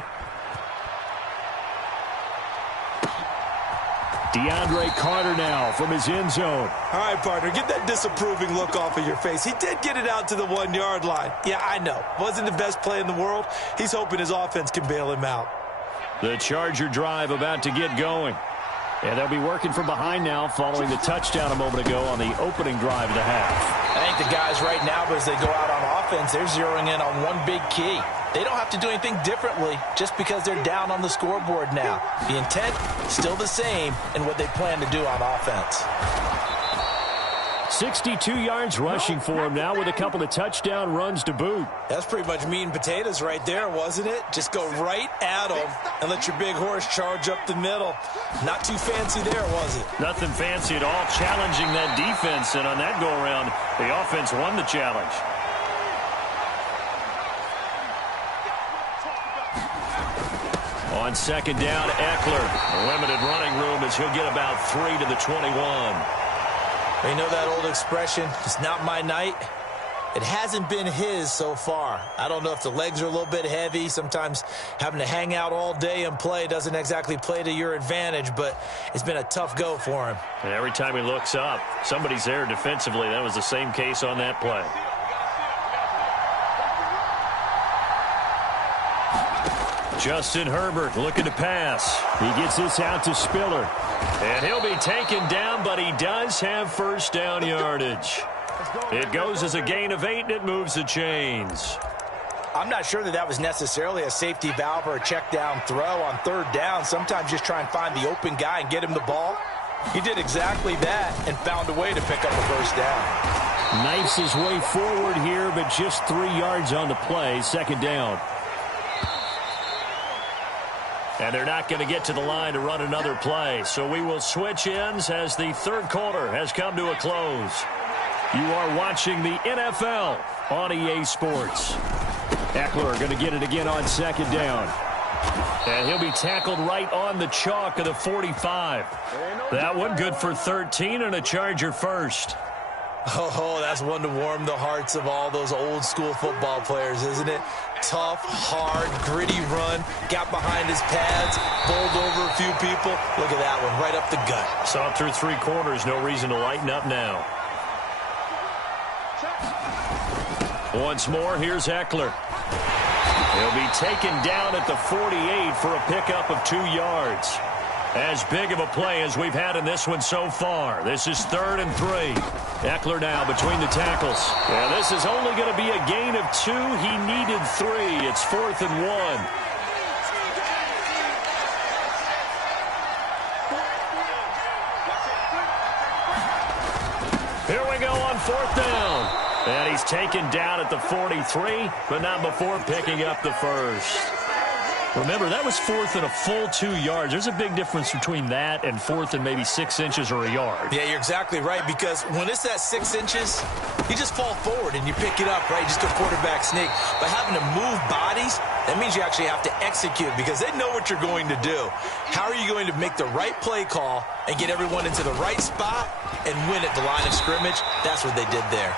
DeAndre Carter now from his end zone. All right, partner, get that disapproving look off of your face. He did get it out to the 1-yard line. Yeah, I know. Wasn't the best play in the world. He's hoping his offense can bail him out. The Charger drive about to get going. And they'll be working from behind now following the touchdown a moment ago on the opening drive of the half. I think the guys right now, as they go out on offense, they're zeroing in on one big key. They don't have to do anything differently just because they're down on the scoreboard now. The intent, still the same in what they plan to do on offense. 62 yards rushing for him now with a couple of touchdown runs to boot. That's pretty much meat and potatoes right there, wasn't it? Just go right at them and let your big horse charge up the middle. Not too fancy there, was it? Nothing fancy at all, challenging that defense. And on that go-around, the offense won the challenge. On second down, Eckler. A limited running room as he'll get about 3 to the 21. You know that old expression, it's not my night? It hasn't been his so far. I don't know if the legs are a little bit heavy. Sometimes having to hang out all day and play doesn't exactly play to your advantage, but it's been a tough go for him. And every time he looks up, somebody's there defensively. That was the same case on that play. Justin Herbert looking to pass. He gets this out to Spiller. And he'll be taken down, but he does have first down yardage. It goes as a gain of 8, and it moves the chains. I'm not sure that was necessarily a safety valve or a check down throw on third down. Sometimes just try and find the open guy and get him the ball. He did exactly that and found a way to pick up a first down. Knifes his way forward here, but just 3 yards on the play. Second down. And they're not going to get to the line to run another play. So we will switch ends as the third quarter has come to a close. You are watching the NFL on EA Sports. Eckler going to get it again on second down. And he'll be tackled right on the chalk of the 45. That one good for 13 and a Charger first. Oh, that's one to warm the hearts of all those old school football players, isn't it? Tough, hard, gritty run. Got behind his pads, bowled over a few people. Look at that one, right up the gut. Saw through 3 quarters, no reason to lighten up now. Once more, here's Eckler. He'll be taken down at the 48 for a pickup of 2 yards. As big of a play as we've had in this one so far. This is 3rd and 3. Eckler now between the tackles. Yeah, this is only going to be a gain of 2. He needed 3. It's 4th and 1. Here we go on 4th down. And he's taken down at the 43, but not before picking up the first. Remember, that was 4th and a full 2 yards. There's a big difference between that and 4th and maybe 6 inches or a yard. Yeah, you're exactly right, because when it's that 6 inches, you just fall forward and you pick it up, right? Just a quarterback sneak. But having to move bodies, that means you actually have to execute because they know what you're going to do. How are you going to make the right play call and get everyone into the right spot and win at the line of scrimmage? That's what they did there.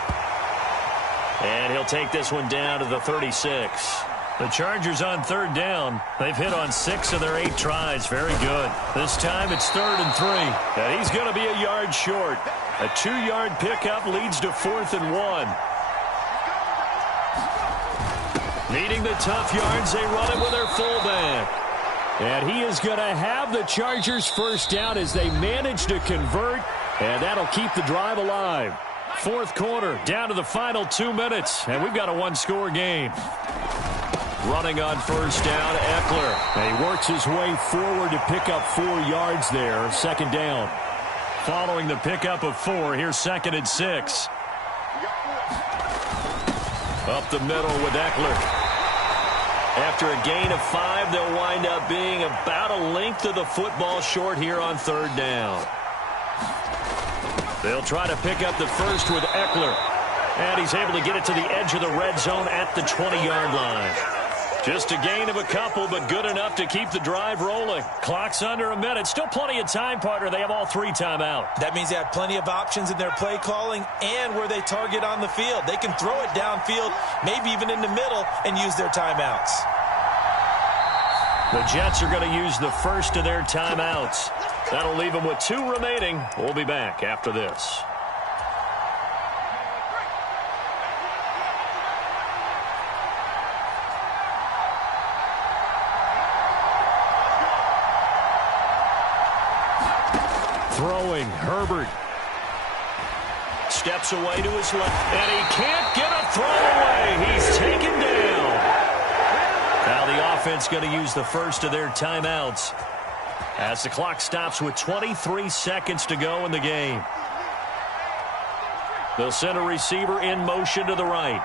And he'll take this one down to the 36. The Chargers on 3rd down. They've hit on 6 of their 8 tries. Very good. This time it's 3rd and 3. And he's going to be a yard short. A 2-yard pickup leads to 4th and 1. Needing the tough yards, they run it with their fullback. And he is going to have the Chargers first down as they manage to convert. And that'll keep the drive alive. 4th quarter, down to the final 2 minutes. And we've got a 1-score game. Running on first down, Eckler. And he works his way forward to pick up 4 yards there. Second down. Following the pickup of 4, here's 2nd and 6. Up the middle with Eckler. After a gain of 5, they'll wind up being about a length of the football short here on 3rd down. They'll try to pick up the first with Eckler. And he's able to get it to the edge of the red zone at the 20-yard line. Just a gain of a couple, but good enough to keep the drive rolling. Clock's under a minute. Still plenty of time, partner. They have all 3 timeout. That means they have plenty of options in their play calling and where they target on the field. They can throw it downfield, maybe even in the middle, and use their timeouts. The Jets are going to use the first of their timeouts. That'll leave them with 2 remaining. We'll be back after this. Throwing, Herbert. Steps away to his left, and he can't get a throw away. He's taken down. Now the offense going to use the first of their timeouts as the clock stops with 23 seconds to go in the game. They'll send a receiver in motion to the right.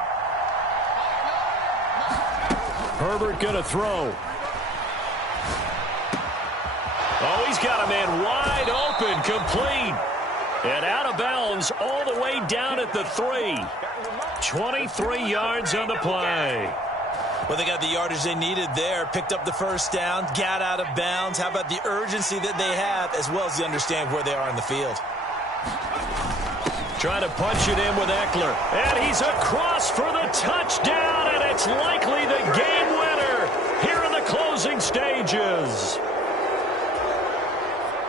Herbert going to throw. Oh, he's got a man wide open, complete. And out of bounds all the way down at the 3. 23 yards on the play. Well, they got the yardage they needed there, picked up the first down, got out of bounds. How about the urgency that they have, as well as the understand where they are in the field? Trying to punch it in with Eckler. And he's across for the touchdown, and it's likely the game winner here in the closing stages.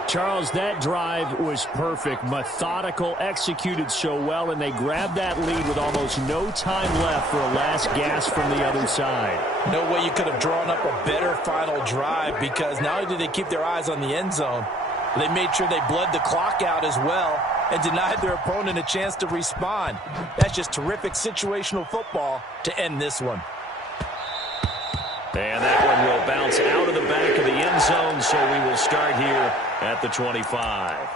Charles, that drive was perfect, methodical, executed so well, and they grabbed that lead with almost no time left for a last gasp from the other side. No way you could have drawn up a better final drive, because not only did they keep their eyes on the end zone, they made sure they bled the clock out as well and denied their opponent a chance to respond. That's just terrific situational football to end this one. And that one will bounce out of the back of the end zone, so we will start here at the 25.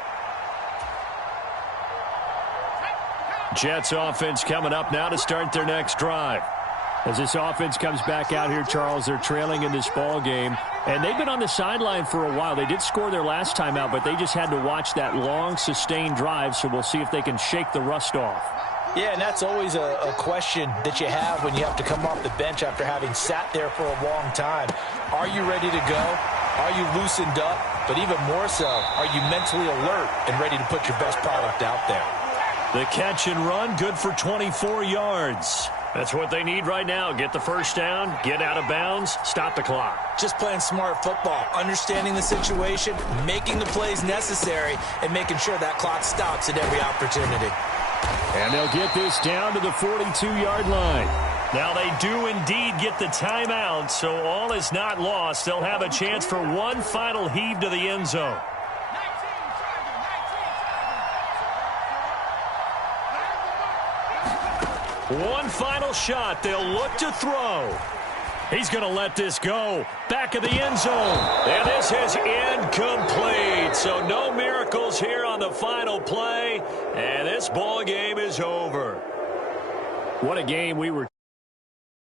Jets offense coming up now to start their next drive. As this offense comes back out here, Charles, they're trailing in this ball game, and they've been on the sideline for a while. They did score their last time out, but they just had to watch that long, sustained drive, so we'll see if they can shake the rust off. Yeah, and that's always a question that you have when you have to come off the bench after having sat there for a long time. Are you ready to go? Are you loosened up? But even more so, are you mentally alert and ready to put your best product out there? The catch and run, good for 24 yards. That's what they need right now. Get the first down, get out of bounds, stop the clock. Just playing smart football, understanding the situation, making the plays necessary, and making sure that clock stops at every opportunity. And they'll get this down to the 42-yard line. Now they do indeed get the timeout, so all is not lost. They'll have a chance for one final heave to the end zone. One final shot. They'll look to throw. He's going to let this go. Back of the end zone. And this is incomplete. So no miracles here on the final play. And this ball game is over. What a game we were